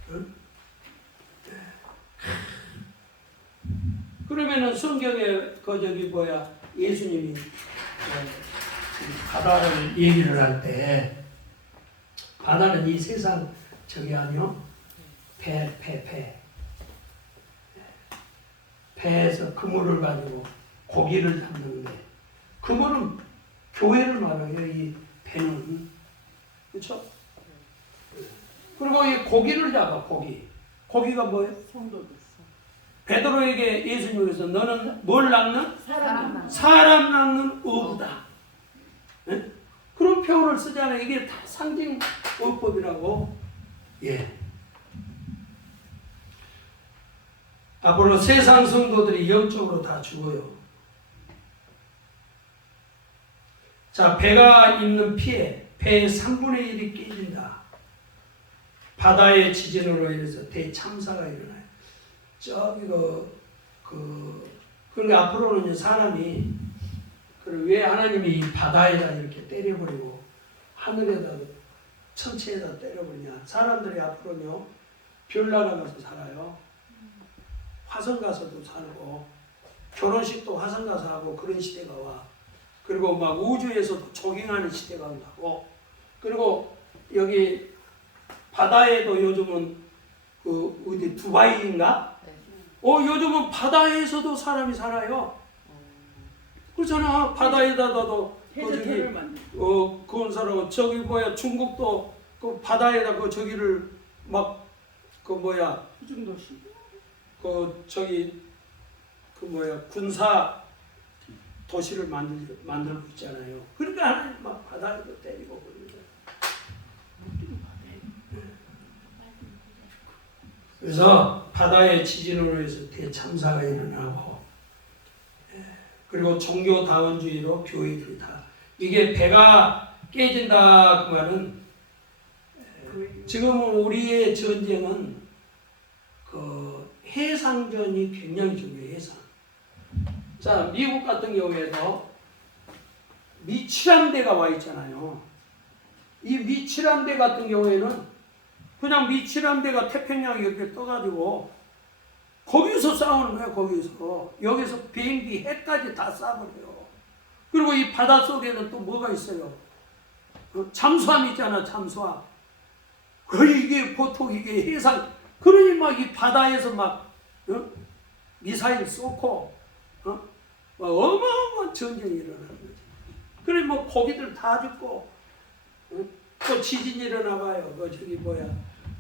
응? 그러면은 성경에 그 저기 뭐야 예수님이 바다를 얘기를 할 때 바다는 이 세상 저기 아니요 배에서 그물을 가지고 고기를 잡는데 그물은 교회를 말해요. 이 배는 그렇죠? 그리고 이 고기를 잡아 고기가 뭐예요? 성도들. 베드로에게 예수님께서 너는 뭘 낳는? 사람. 사람 낳는 어부다. 네? 그런 표현을 쓰잖아요. 이게 다 상징 어법이라고. 예. 앞으로 세상 성도들이 영적으로 다 죽어요. 자, 배가 입는 피해, 배의 3분의 1이 깨진다. 바다의 지진으로 인해서 대참사가 일어나요. 저기 그러니까 앞으로는 사람이 왜 하나님이 이 바다에다 이렇게 때려버리고 하늘에다 천체에다 때려버리냐? 사람들이 앞으로는요 별 날아가서 살아요. 화성 가서도 살고 결혼식도 화성 가서 하고 그런 시대가 와. 그리고 막 우주에서도 조깅하는 시대가 온다고. 그리고 여기 바다에도 요즘은 그 어디 두바이인가? 요즘은 바다에서도 사람이 살아요. 그렇잖아. 바다에다가도 해저터를 만들. 그건 사람은 저기 뭐야 중국도 그 바다에다 그 저기를 막 그 뭐야 수중도시. 그 저기 그 뭐야 군사 도시를 만들고 있잖아요. 그러니까 하나님 막 바다에도 때리고 그러죠. 그래서 바다의 지진으로 해서 대참사가 일어나고 그리고 종교다원주의로 교회들이 다 이게 배가 깨진다 그 말은 지금 우리의 전쟁은 그 해상전이 굉장히 중요해요. 해상. 자, 미국 같은 경우에도 미칠함대가 와 있잖아요. 이 미칠함대 같은 경우에는 그냥 미칠함대가 태평양 이렇게 떠가지고 거기서 싸우는 거예요. 거기서 여기서 비행기 해까지 다 쏴버려요. 그리고 이 바닷속에는 또 뭐가 있어요? 잠수함 있잖아. 잠수함. 이게 보통 이게 해상 그러니 막 이 바다에서 막 미사일 쏘고 막 어마어마한 전쟁이 일어나는 거지. 그래 뭐 고기들 다 죽고 또 지진이 일어나 봐요. 그 저기 뭐야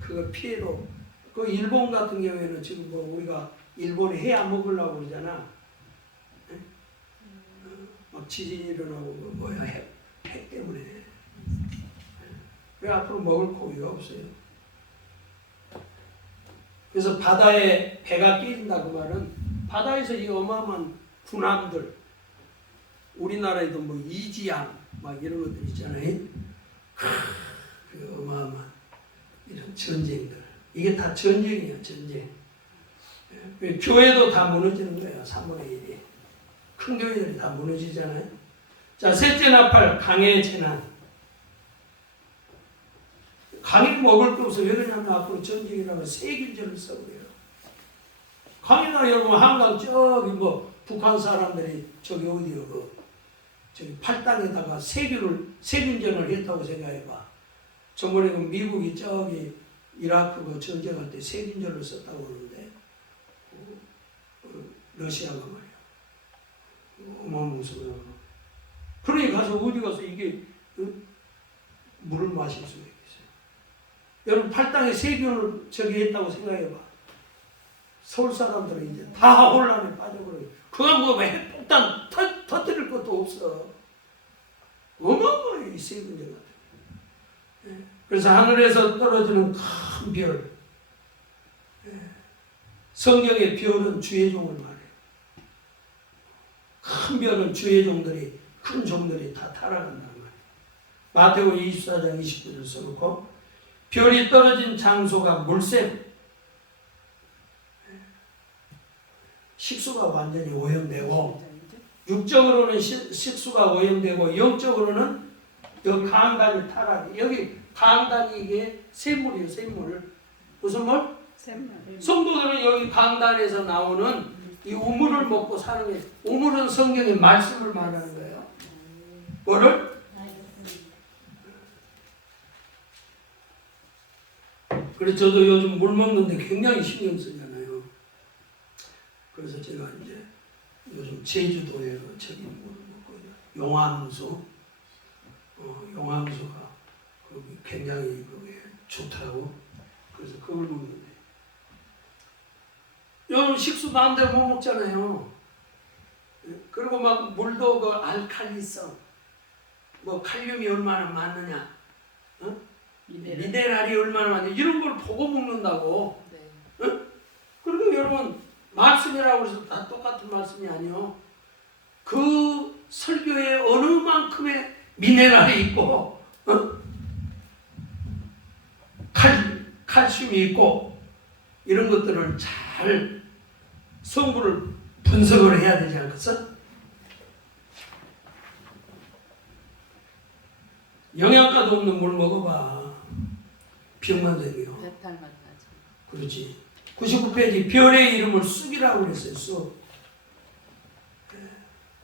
그거 피해로 그 일본 같은 경우에는 지금 뭐 우리가 일본에 해 안 먹으려고 그러잖아. 막 지진이 일어나고 뭐야 핵 때문에. 왜 앞으로 먹을 고기가 없어요. 그래서 바다에 배가 깨진다 그 말은 바다에서 이 어마어마한 군함들 우리나라에도 뭐 이지양 막 이런 것들 있잖아요. 그 어마어마한 이런 전쟁들 이게 다 전쟁이에요. 전쟁. 교회도 다 무너지는 거예요. 3분의 1이. 큰 교회들이 다 무너지잖아요. 자, 셋째 나팔 강의 재난. 강이 먹을 게 없어. 왜 그러냐면 앞으로 전쟁이라고 세균제를 써버려요. 강이나 여러분 한강 저기 뭐 북한 사람들이 저기 어디요 저기 팔당에다가 세균전을 했다고 생각해봐. 저번에 그 미국이 저기 이라크 그 전쟁할 때 세균전을 썼다고 그러는데 러시아가 말이야. 어마무시하고. 그러니 가서 어디 가서 이게 물을 마실 수가 있겠어요. 여러분 팔당에 세균을 저기 했다고 생각해봐. 서울 사람들은 이제 다 혼란에 빠져버려요. 그건 뭐 핵폭탄 터뜨릴 것도 없어. 어마어마해 이 세균제 같은 게. 그래서 하늘에서 떨어지는 큰 별. 성경의 별은 주의 종을 말해요. 큰 별은 주의 종들이 큰 종들이 다 타락한다는 말이에요. 마태복음 24장 29절 써놓고 별이 떨어진 장소가 물샘. 식수가 완전히 오염되고 육적으로는 식수가 오염되고 영적으로는 여기 강단이 타락. 여기 강단이 이게 샘물이에요. 샘물. 무슨 물? 샘물. 성도들은 여기 강단에서 나오는 이 우물을 먹고 사는 게, 우물은 성경의 말씀을 말하는 거예요. 뭐를? 알겠습니다. 그래서 저도 요즘 물 먹는데 굉장히 신경 쓰잖아요. 그래서 제가 이제 요즘 제주도에 저기 물을 먹거든요. 용암수. 용암수가 거기 굉장히 그게 좋더라고. 그래서 그걸 먹는데. 요즘 식수 마음대로 못 먹잖아요. 그리고 막 물도 그 알칼리성, 뭐 칼륨이 얼마나 많느냐, 미네랄이 얼마나 많느냐, 이런 걸 보고 먹는다고. 그리고 여러분, 말씀이라고 해서 다 똑같은 말씀이 아니요. 그 설교에 어느 만큼의 미네랄이 있고, 칼슘이 있고, 이런 것들을 잘 성분을 분석을 해야 되지 않겠어? 영양가도 없는 물 먹어봐. 병만 생겨. 배탈만 나지. 그렇지. 99페이지 별의 이름을 쑥이라고 그랬어요. 쑥.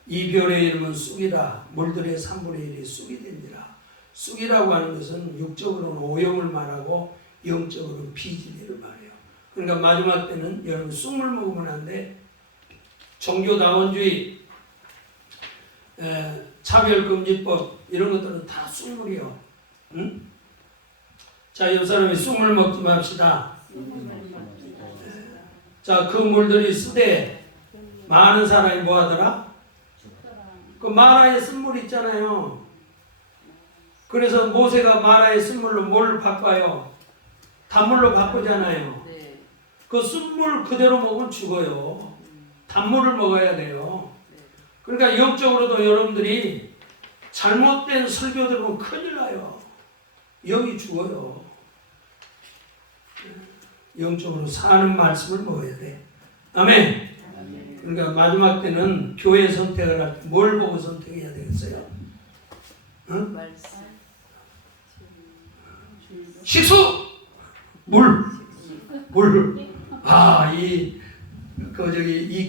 이 별의 이름은 쑥이라. 물들의 3분의 1이 쑥이 됩니다. 쑥이라고 하는 것은 육적으로는 오염을 말하고 영적으로는 비진리를 말해요. 그러니까 마지막 때는 여러분 쑥물 먹으면 안 돼. 종교다원주의, 차별금지법 이런 것들은 다 쑥물이요. 응? 자, 옆 사람이 쑥물 먹지 맙시다. 자, 그 물들이 쓰되 많은 사람이 뭐 하더라? 그 마라의 쓴물 있잖아요. 그래서 모세가 마라의 쓴물로 뭘 바꿔요? 단물로 바꾸잖아요. 네. 그 쓴물 그대로 먹으면 죽어요. 단물을 먹어야 돼요. 그러니까 영적으로도 여러분들이 잘못된 설교 들으면 큰일 나요. 영이 죽어요. 영적으로 사는 말씀을 먹어야 돼. 아멘. 그러니까 마지막 때는 교회 선택을 할 때 뭘 보고 선택해야 되겠어요? 응? 말씀. 식수! 물! 아, 이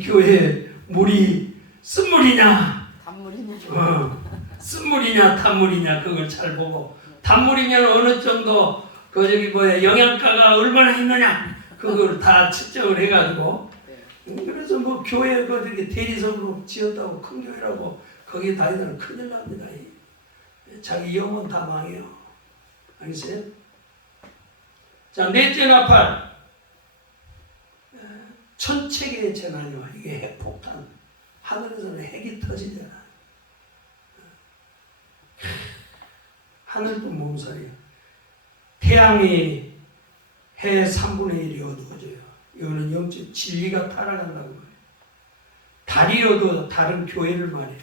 교회 물이 쓴물이냐? 단물이냐? 쓴물이냐, 단물이냐, 그걸 잘 보고. 단물이면 어느 정도, 영양가가 얼마나 있느냐? 그걸 다 측정을 해가지고. 그래서 뭐 교회 대리석으로 지었다고 큰 교회라고 거기 다니면 큰일 납니다. 자기 영혼 다 망해요. 알겠어요? 자, 넷째 나팔. 천체계의 재난이와 이게 핵폭탄. 하늘에서는 핵이 터지잖아. 하늘도 몸살이야. 태양이 해 3분의 1이 어두워져요. 이거는 영적 진리가 타락한다고 말해요. 달이어도 다른 교회를 말해요.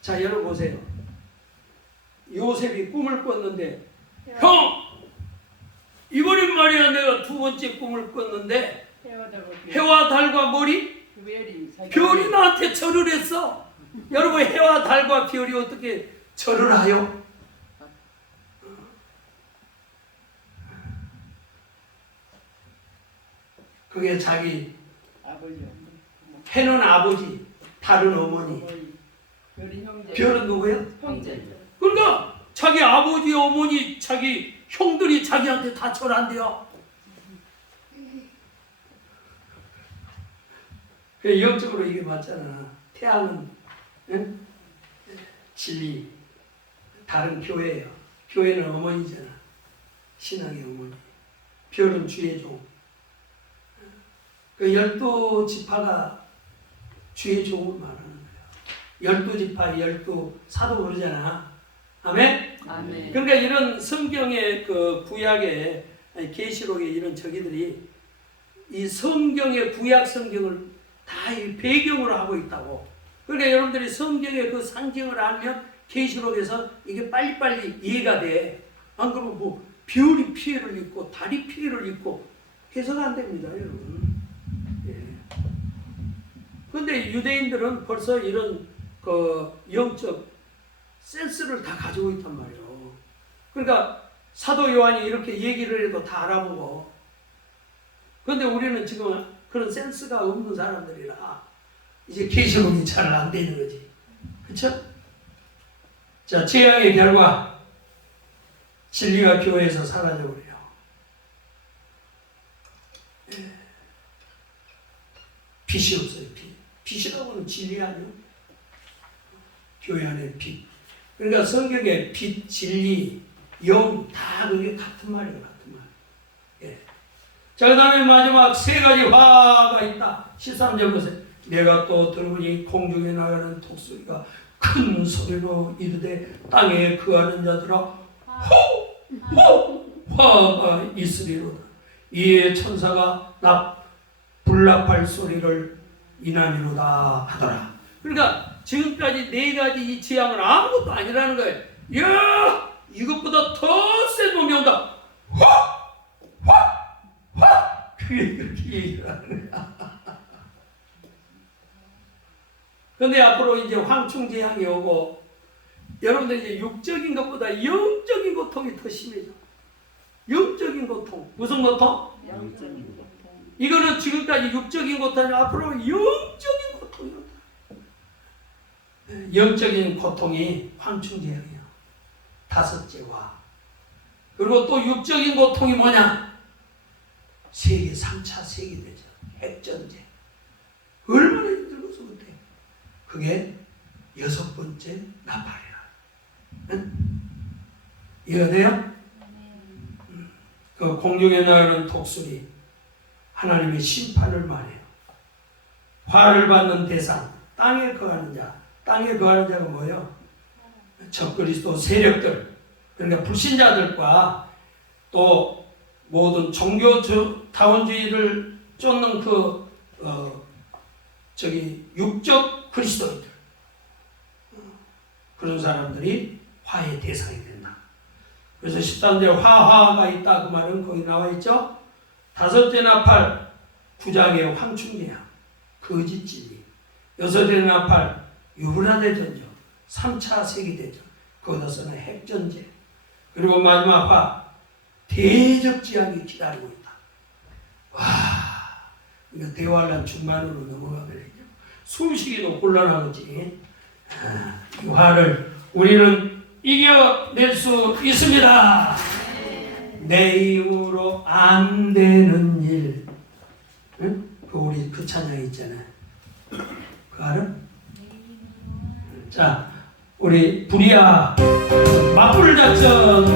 자, 여러분 보세요. 요셉이 꿈을 꿨는데, 형! 이번엔 말이야 내가 두 번째 꿈을 꿨는데 해와 달과 머리? 별이 나한테 절을 했어. 여러분, 해와 달과 별이 어떻게 절을 하요? 그게 자기 해는 아버지, 달은 어머니, 별은 누구야? 형제. 그러니까 자기 아버지, 어머니, 자기 형들이 자기한테 다 절한대요. 그 영적으로 이게 맞잖아. 태양은 응? 진리, 다른 교회예요. 교회는 어머니잖아. 신앙의 어머니. 별은 주의 종. 그 12지파가 주의 종을 말하는 거예요. 12지파, 12사도 그러잖아. 아멘? 아멘. 그러니까 이런 성경의 그 구약의 계시록의 이런 저기들이 이 성경의 구약 성경을 다 이 배경으로 하고 있다고. 그러니까 여러분들이 성경의 그 상징을 알면 계시록에서 이게 빨리빨리 이해가 돼. 안 그러면 뭐 별이 피해를 입고 달이 피해를 입고 해석 안 됩니다, 여러분. 그런데 유대인들은 벌써 이런 그 영적 센스를 다 가지고 있단 말이에요. 그러니까 사도 요한이 이렇게 얘기를 해도 다 알아보고 그런데 우리는 지금 그런 센스가 없는 사람들이라 이제 계시록이 잘 안 되는 거지. 그렇죠? 자, 재앙의 결과 진리가 교회에서 사라져버려요. 빛이 없어요. 빛이라고는 진리 아니요? 교회 안에 빛. 그러니까 성경에 빛, 진리, 영 다 그게 같은 말이에요. 같은 말. 예. 자, 그 다음에 마지막 세 가지 화가 있다. 13절 보세요. 내가 또 들으니 공중에 나가는 독소리가 큰 소리로 이르되 땅에 거하는 자들아 호! 화가 있으리로다. 이에 천사가 불납할 소리를 이나미로다 하더라. 그러니까 지금까지 네 가지 이 재앙은 아무것도 아니라는 거예요. 야, 이것보다 더 센 놈이 온다. 그게 그렇게 얘기를 하는 거야. 근데 앞으로 이제 황충재앙이 오고 여러분들 이제 육적인 것보다 영적인 고통이 더 심해져. 영적인 고통. 무슨 고통? 영적인 고통. 이거는 지금까지 육적인 고통이 앞으로 영적인 고통이다. 영적인 고통이 황충재앙이야. 다섯째 화. 그리고 또 육적인 고통이 뭐냐? 세계 3차 세계대전, 핵전쟁. 얼마나 힘들겠어 그때. 그게 여섯 번째 나팔이라. 응? 이해돼요? 그 공중에 나가는 독수리, 하나님의 심판을 말해요. 화를 받는 대상, 땅에 거하는 자. 땅에 거하는 자가 뭐예요? 적그리스도 세력들, 그러니까 불신자들과 또 모든 종교다원주의를 쫓는 육적 그리스도인들, 그런 사람들이 화의 대상이 된다. 그래서 13절 화가 있다. 그 말은 거기 나와 있죠. 다섯째 나팔, 9장의 황충재앙, 거짓 진리. 여섯째 나팔, 유브라데 전쟁, 3차 세계대전, 거기서는 핵전쟁. 그리고 마지막 화, 대적지향이 기다리고 있다. 와, 이거 대환란 중반으로 넘어가버리죠. 숨쉬기도 곤란하겠지. 이 화를 우리는 이겨낼 수 있습니다. 내 힘으로 안 되는 일. 응? 우리 그 찬양 있잖아요. 그거 알아? 자, 우리 불이야 맞불작전.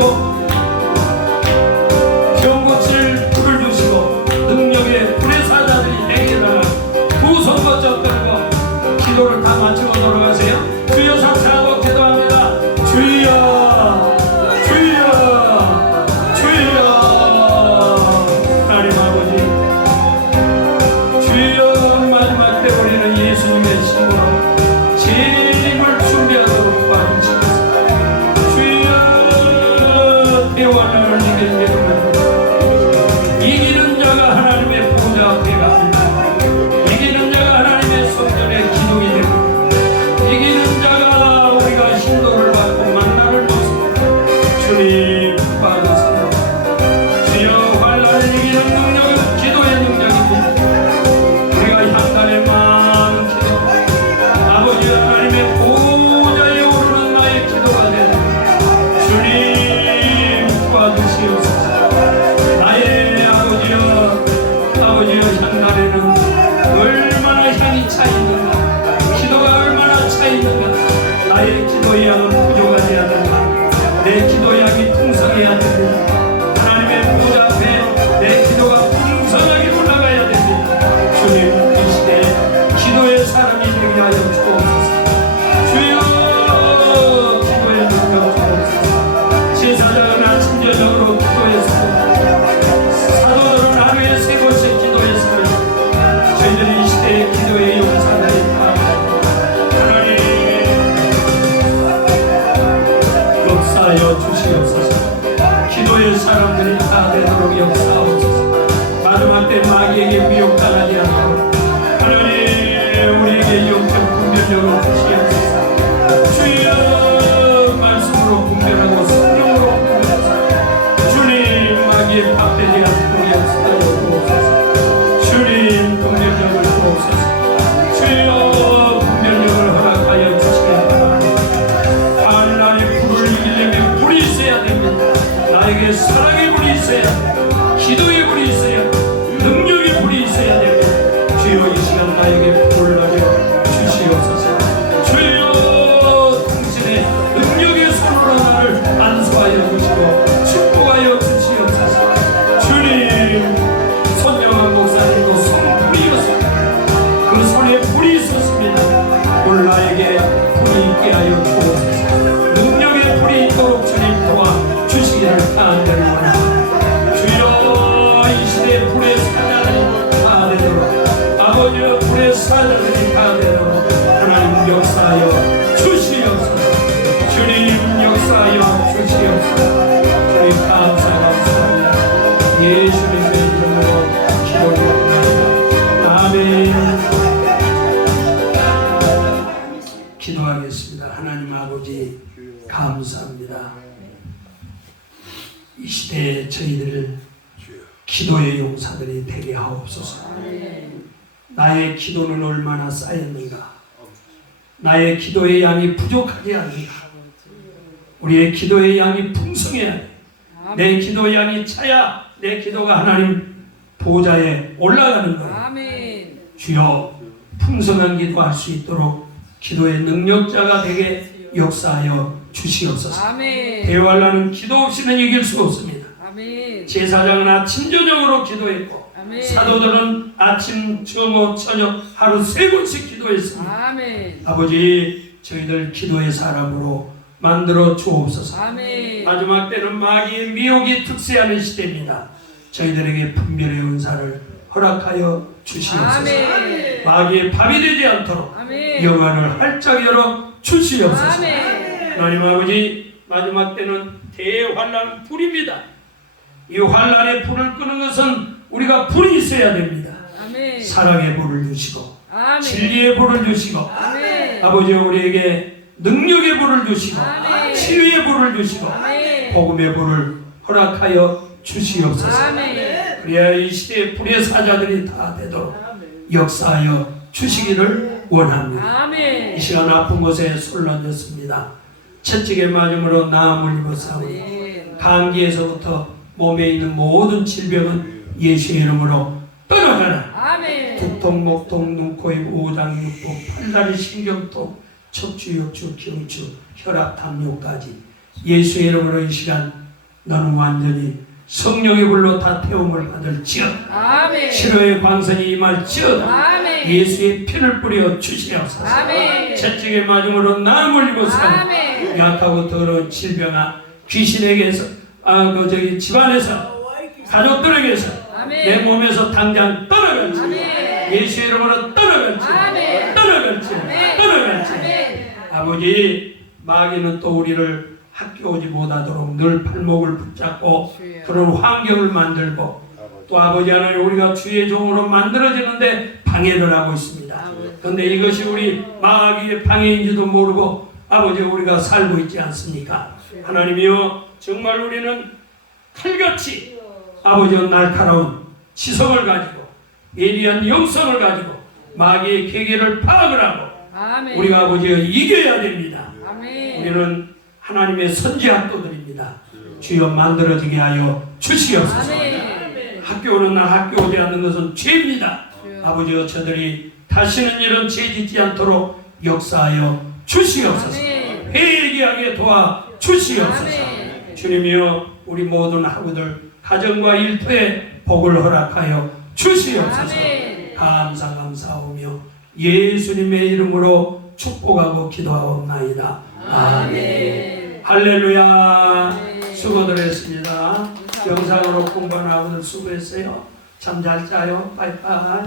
주시고 병고칠 불을 주시고 능력의 불의 사자들이 내게다가 두 손 번쩍 들고 기도를 다 마치고 돌아가세요. 주여 삼창하고 기도합니다. 주여 주여 주여 하나님 아버지 주여 마지막 때 우리는 예수님의 신으로 재림을 준비하도록 도와주시옵소서. 주여 대원을 이길 때는 이기는 자가 하나님의 보좌 앞에 갑니다. 이기는 자가 하나님의 성전에 기둥이 됩니다. 이기는 자가 우리가 신도를 받고 만나를 받습니다. 주님 받으세요. 주여 환난을 이기는 능력은 기도의 능력입니다. 우리가 향단의 많은 기도 아버지 하나님의 보좌에 오르는 나의 기도가 되는 주님 도와주시옵소서. 나의 아버지여 향단에는 얼마나 향이 차 있는가, 기도가 얼마나 차 있는가. 나의 기도의 양은 부족하지 않는가. 내 기도의 양이 풍성해야 됩니다. 하나님의 보좌 앞에 내 기도가 풍성하게 올라가야 됩니다. 주님 이 시대에 기도의 사람이 되게 하여 주옵소서. 주여 기도의 능력 주옵소서. 제사장은 아침 저녁으로 기도했습니다. 사도들은 하루에 3번씩 기도했습니다. 저희들이 이 시대의 기도의 용사들이 다 하나님 역사하여 주시옵소서. 기도의 사람들이 다 되도록 역사하옵소서. 마지막 때 마귀에게 미혹당하지 않도록 하나님 우리에게 영적 분별력을 주시옵소서. 주여 말씀으로 분별하고 성령으로 분별하소서. 주님 마귀의 밥되지 않도록 역사하여 주옵소서. 주님 분별력을 주옵소서. 주여 분별력을 허락하여 주시옵소서. 환난의 불을 이기려면 불이 있어야 됩니다. 나에게 사랑의 불이 있어야 됩니다. 기도의 불이 있어야 됩니다. 능력의 불이 있어야 됩니다. 주여 이 시간 나에게 불을 내려 주시옵소서. 주여 당신의 능력의 손으로 나를 안수하여 주시고 축복하여 주시옵소서. 주님 손영한 목사님도 손불이었습니다. 그 손에 불이 있었습니다. 오늘 나에게 불이 있게 하여 주옵소서. 능력의 불이 있도록 주님 도와 주시기를 간절히 원합니다. 주여 이 시대의 불의 사자들이 다 되도록 아버지의 불의 사자들이 다 되도록 하나님 역사하여 주시옵소서. 주님 역사하여 주시옵소서. 주님 감사합니다. 예수님의 이름으로 기도드립니다. 아멘. 기도하겠습니다. 하나님 아버지 감사합니다. 이 시대에 저희들 기도의 용사들이 되게 하옵소서. 나의 기도는 얼마나 쌓였는가. 나의 기도의 양이 부족하지 않는가. 우리의 기도의 양이 풍성해야 돼. 내 기도의 양이 차야 내 기도가 하나님 보좌에 올라가는 거야. 주여 풍성한 기도할 수 있도록 기도의 능력자가 되게 역사하여 주시옵소서. 대환란은 기도 없이는 이길 수 없습니다. 제사장은 아침 저녁으로 기도했고 사도들은 아침 정오 저녁 하루 3번씩 기도했습니다. 아버지 저희들 기도의 사람으로 만들어 주옵소서. 마지막 때는 마귀의 미혹이 특세하는 시대입니다. 저희들에게 분별의 은사를 허락하여 주시옵소서. 마귀의 밥이 되지 않도록 영안을 활짝 열어 주시옵소서. 하나님 아버지 마지막 때는 대환란 불입니다. 이 환란의 불을 끄는 것은 우리가 불이 있어야 됩니다. 사랑의 불을 주시고 진리의 불을 주시고 아버지 우리에게 능력의 불을 주시고 치유의 불을 주시고 복음의 불을 허락하여 주시옵소서. 그래야 이 시대의 불의 사자들이 다 되도록 역사하여 주시기를 원합니다. 이 시간 아픈 곳에 술렁였습니다. 채찍에 맞음으로 나음을 입었사오니 감기에서부터 몸에 있는 모든 질병은 예수의 이름으로 떠나가라. 두통, 목통, 눈코입, 오장, 육부, 팔다리, 신경통, 척추, 역추, 경추, 혈압, 담요까지 예수의 이름으로 이 시간 너는 완전히 성령의 불로 다 태움을 받을지어다. 아멘. 치료의 광선이 임할지어다. 아멘. 예수의 피를 뿌려 주시옵소서. 아멘. 채찍의 맞음으로 나음을 입어서 아멘. 약하고 더러운 질병아 귀신에게서 집안에서 가족들에게서 아멘. 내 몸에서 당장 떠나갈지 아멘. 예수의 이름으로 떠나갈지 아멘. 떠나갈지 아멘. 떠나갈지 아멘. 아버지 마귀는 또 우리를 학교 오지 못하도록 늘 발목을 붙잡고 주여. 그런 환경을 만들고 또 아버지 하나님 우리가 주의 종으로 만들어지는데 방해를 하고 있습니다. 그런데 이것이 우리 마귀의 방해인지도 모르고 아버지 우리가 살고 있지 않습니까? 하나님이여 정말 우리는 칼같이 아버지의 날카로운 지성을 가지고 예리한 영성을 가지고 마귀의 계계를 파악을 하고 아멘. 우리가 아버지여 이겨야 됩니다. 아멘. 우리는 하나님의 선지학도들입니다. 주여 만들어지게 하여 주시옵소서. 아멘. 학교 오는 날 학교 오지 않는 것은 죄입니다. 주여. 아버지여 저들이 다시는 이런 죄 짓지 않도록 역사하여 주시옵소서. 아멘. 회개하게 도와 주시옵소서. 아멘. 주님이여 우리 모든 학우들 가정과 일터에 복을 허락하여 주시옵소서. 아멘. 감사하오며 예수님의 이름으로 축복하고 기도하옵나이다. 아멘. 할렐루야. 수고들 했습니다. 영상으로 공부하는 아버들 수고했어요. 잠 잘 자요. 빠이빠이.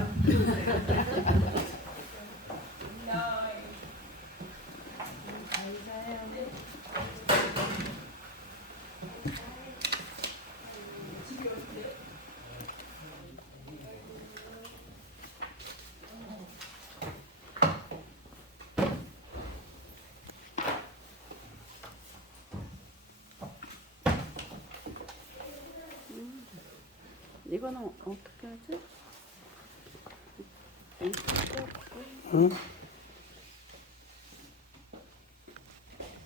이거는 어떻게 하지? 응?